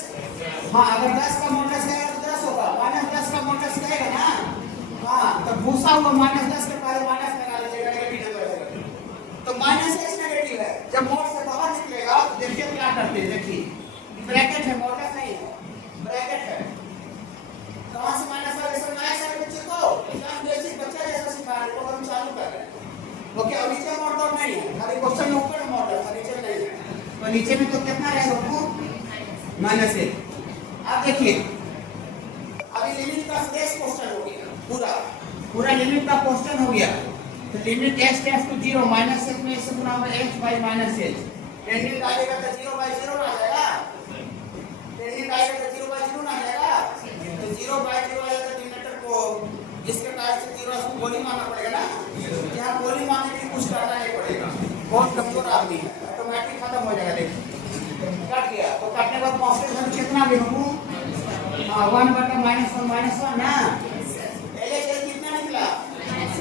हाँ, अगर 10 का मॉडुलस है तो 10 होगा, माइनस 10 का मॉडुलस रहेगा ना? हाँ, तो घुसा हुआ -10 के पहले माइनस लगा लीजिएगा, नेगेटिव नंबर है तो -x नेगेटिव है। जब मोड से बाहर निकलेगा तो देखिए क्या करते हैं, देखिए ब्रैकेट है, मॉडुलस नहीं है, ब्रैकेट है। कहां से माइनस आ गया समझ आया बच्चे को? एकदम बेसिक बच्चा जैसा सिखा रहे तो हम चालू कर रहे हैं। ओके, अब नीचे मॉडुलस नहीं है, खाली क्वेश्चन में ऊपर मॉडुलस है, नीचे नहीं है। तो नीचे में तो कितना रहेगा -1। अब देखिए अभी लिमिट का फ्रेश क्वेश्चन हो गया, पूरा लिमिट का क्वेश्चन हो गया। तो limit x tends to 0 -x में इससे गुना होगा x by -h। टेंडिंग आएगा तो 0/0 ना जाएगा, टेंडिंग आएगा तो 0/0 ना जाएगा, तो 0/0 आएगा तो डिनोमिनेटर को जिसके कारण से 0 उसको गोली मारना पड़ेगा ना। यहाँ गोली मारने के लिए कुछ करना नहीं पड़ेगा, बहुत कमजोर आदमी है, ऑटोमेटिक खत्म हो जाएगा। देखिए कट गया तो काटने के बाद कांस्टेंट वैल्यू कितना भी हो 1/-1 ना, LHS कितना निकला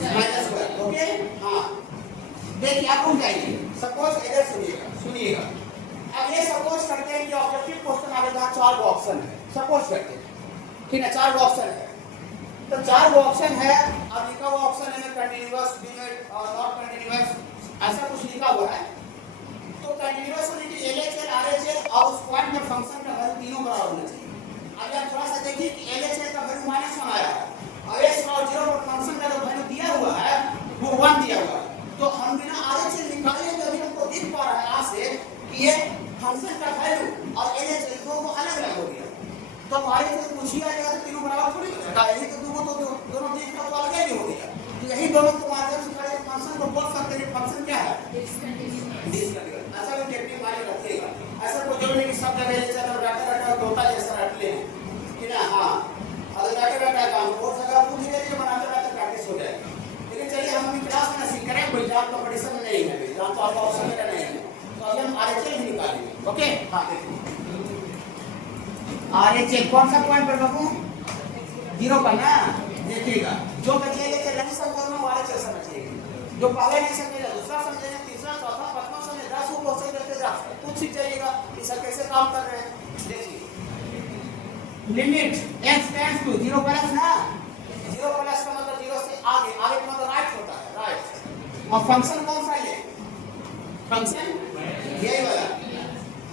-1। ओके हाँ, देखिए आप रुक जाइए, सपोज इधर सुनिएगा। अब ये सपोज करते हैं कि ऑब्जेक्टिव क्वेश्चन आएगा, 4 ऑप्शन है, सपोज करते हैं, ठीक है 4 ऑप्शन है। तो 4 ऑप्शन है, अब लिखा हुआ ऑप्शन है कंटीन्यूअस, डिमेट और नॉट कंटीन्यूअस, ऐसा कुछ लिखा हुआ है। तो कंटीन्यूअस होने के लिए LHS RHS और उस पॉइंट में फंक्शन का वैल्यू तीनों बराबर होना चाहिए। अभी आप थोड़ा सा देखिए कि LHS का वैल्यू -1 आया है और x और 0 पर फंक्शन का जो वैल्यू दिया हुआ है वो 1 दिया हुआ है। तो हम बिना RHS निकाले तो अभी हमको दिख पा रहा है आज से कि ये फंक्शन का वैल्यू और LHS दोनों अलग-अलग हो गया। तो हमारे से पूछिए जाएगा तो तीनों बराबर थोड़ी होगा, यही तो दोनों दिख का तो अलग ही हो गया। तो यही दोनों को माध्यम से फंक्शन को बोल सकते हैं फंक्शन क्या है, डिसकंटिन्यूअस। ऐसा भी टेक्निक माने रखिएगा, ऐसा कोई जरूरी नहीं कि सब जगह ले चलो डाटा तोता जैसा रट ले कि ना। हाँ अगर डाटा काम बहुत जगह पूछ लीजिए बनाते प्रैक्टिस हो जाएगी। लेकिन चलिए हम अपनी क्लास में सीख करें, कोई एग्जाम कंपटीशन नहीं है, एग्जाम तो आपका ऑप्शन मेरा नहीं है, तो अभी हम RHS ही निकालेंगे। ओके हाँ देखिए RHS कौन सा पॉइंट पर बाबू 0 पर ना, देखिएगा जो बचेगा कि नहीं समझना वो RHS समझिएगा, जो पहले नहीं समझेगा दूसरा समझेगा, तीसरा चौथा पांचवा समझे 10 को प्रोसेस करके कुछ सीख जाइएगा कि सब कैसे काम कर रहे हैं। देखिए limit x tends to 0 plus ना, 0 प्लस का मतलब 0 से आगे का मतलब राइट होता है, राइट। और फंक्शन कौन सा है, फंक्शन यही वाला,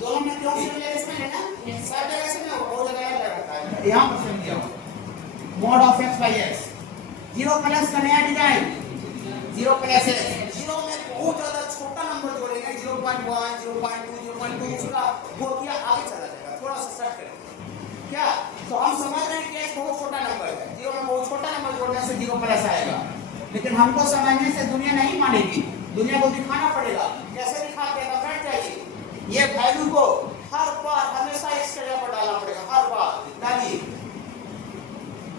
दोनों में क्यों सिमिलरिटी है ना, सब जगह से ना बहुत जगह अलग रहता है। यहां पर समझिए mod of x by x 0 plus का नया डिजाइन 0 प्लस है, 0 में बहुत ज्यादा छोटा नंबर जोड़ेंगे 0.1 0.2 0.2 उसका वो किया आगे चला जाएगा, थोड़ा सा सेट करें क्या। तो हम समझ रहे हैं कि x बहुत छोटा नंबर है, 0 में बहुत छोटा नंबर जोड़ने से 0 प्लस आएगा, लेकिन हमको समझने से दुनिया नहीं मानेगी, दुनिया को दिखाना पड़ेगा। कैसे दिखाते हैं, बैठ जाइए, ये वैल्यू को हर बार हमेशा x के जगह पर डालना पड़ेगा, हर बार डालिए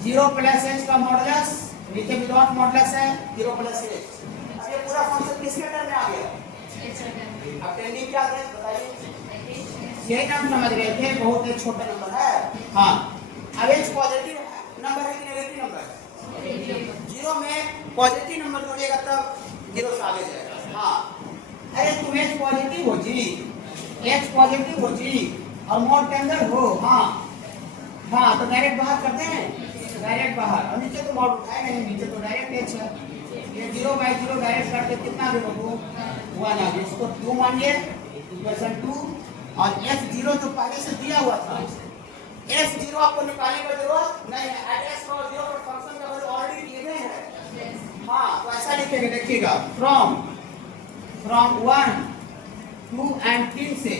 0 प्लस h का मॉडुलस, नीचे विदाउट मॉडुलस है 0 प्लस h। अब ये पूरा फंक्शन किसके टर्म में आ गया, अब टेंडिंग क्या है बताइए, यही नाम समझ रहे थे, बहुत एक छोटा नंबर है। हाँ अब h पॉजिटिव नंबर है कि नेगेटिव नंबर है, 0 में पॉजिटिव नंबर जोड़िएगा तब 0 से आगे जाएगा। हाँ अरे तुम h पॉजिटिव हो जी, h पॉजिटिव हो जी और मोड के अंदर हो, हाँ हाँ तो डायरेक्ट बाहर करते हैं, डायरेक्ट बाहर, और नीचे तो मोड उठाए नहीं, नीचे तो डायरेक्ट h है, ये 0/0 डायरेक्ट करके कितना भी हो 1 आ गया, इसको 2 मानिए इक्वेशन 2 और f0 जो पहले से दिया हुआ था, f0 आपको निकालने की जरूरत नहीं है, एट x और 0 पर फंक्शन का वैल्यू ऑलरेडी दिए हैं। हाँ तो ऐसा लिखेंगे, देखिएगा फ्रॉम 1 2 एंड 3 से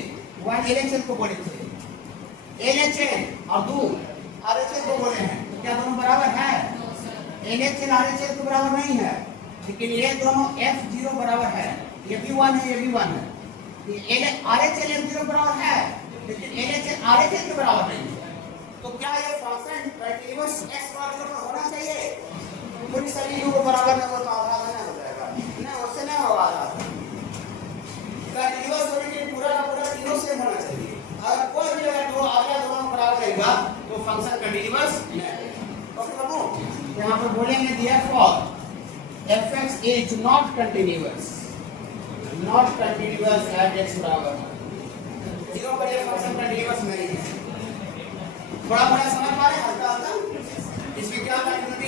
1 LHS को बोले थे, LHS और 2 RHS को बोले हैं, तो क्या दोनों बराबर है, LHS RHS तो बराबर नहीं है, लेकिन ये दोनों f0 बराबर है, ये भी 1 है ये भी 1 है, RHS f0 बराबर है लेकिन LHS RHS के बराबर नहीं है। तो क्या ये फंक्शन कंटीन्यूअस x और 0 पर होना चाहिए, पूरी सभी को बराबर ना हो तो आधा ना हो जाएगा, नहीं उससे नहीं होगा, कंटीन्यूअस होने के पूरा का पूरा तीनों से होना चाहिए, अगर कोई भी अगर दो आगे दोनों बराबर रहेगा तो फंक्शन कंटीन्यूअस नहीं। ओके बाबू यहां पर बोलेंगे therefore fx is not continuous at x बराबर 0 पर ये फंक्शन कंटीन्यूअस नहीं है। बड़ा बड़ा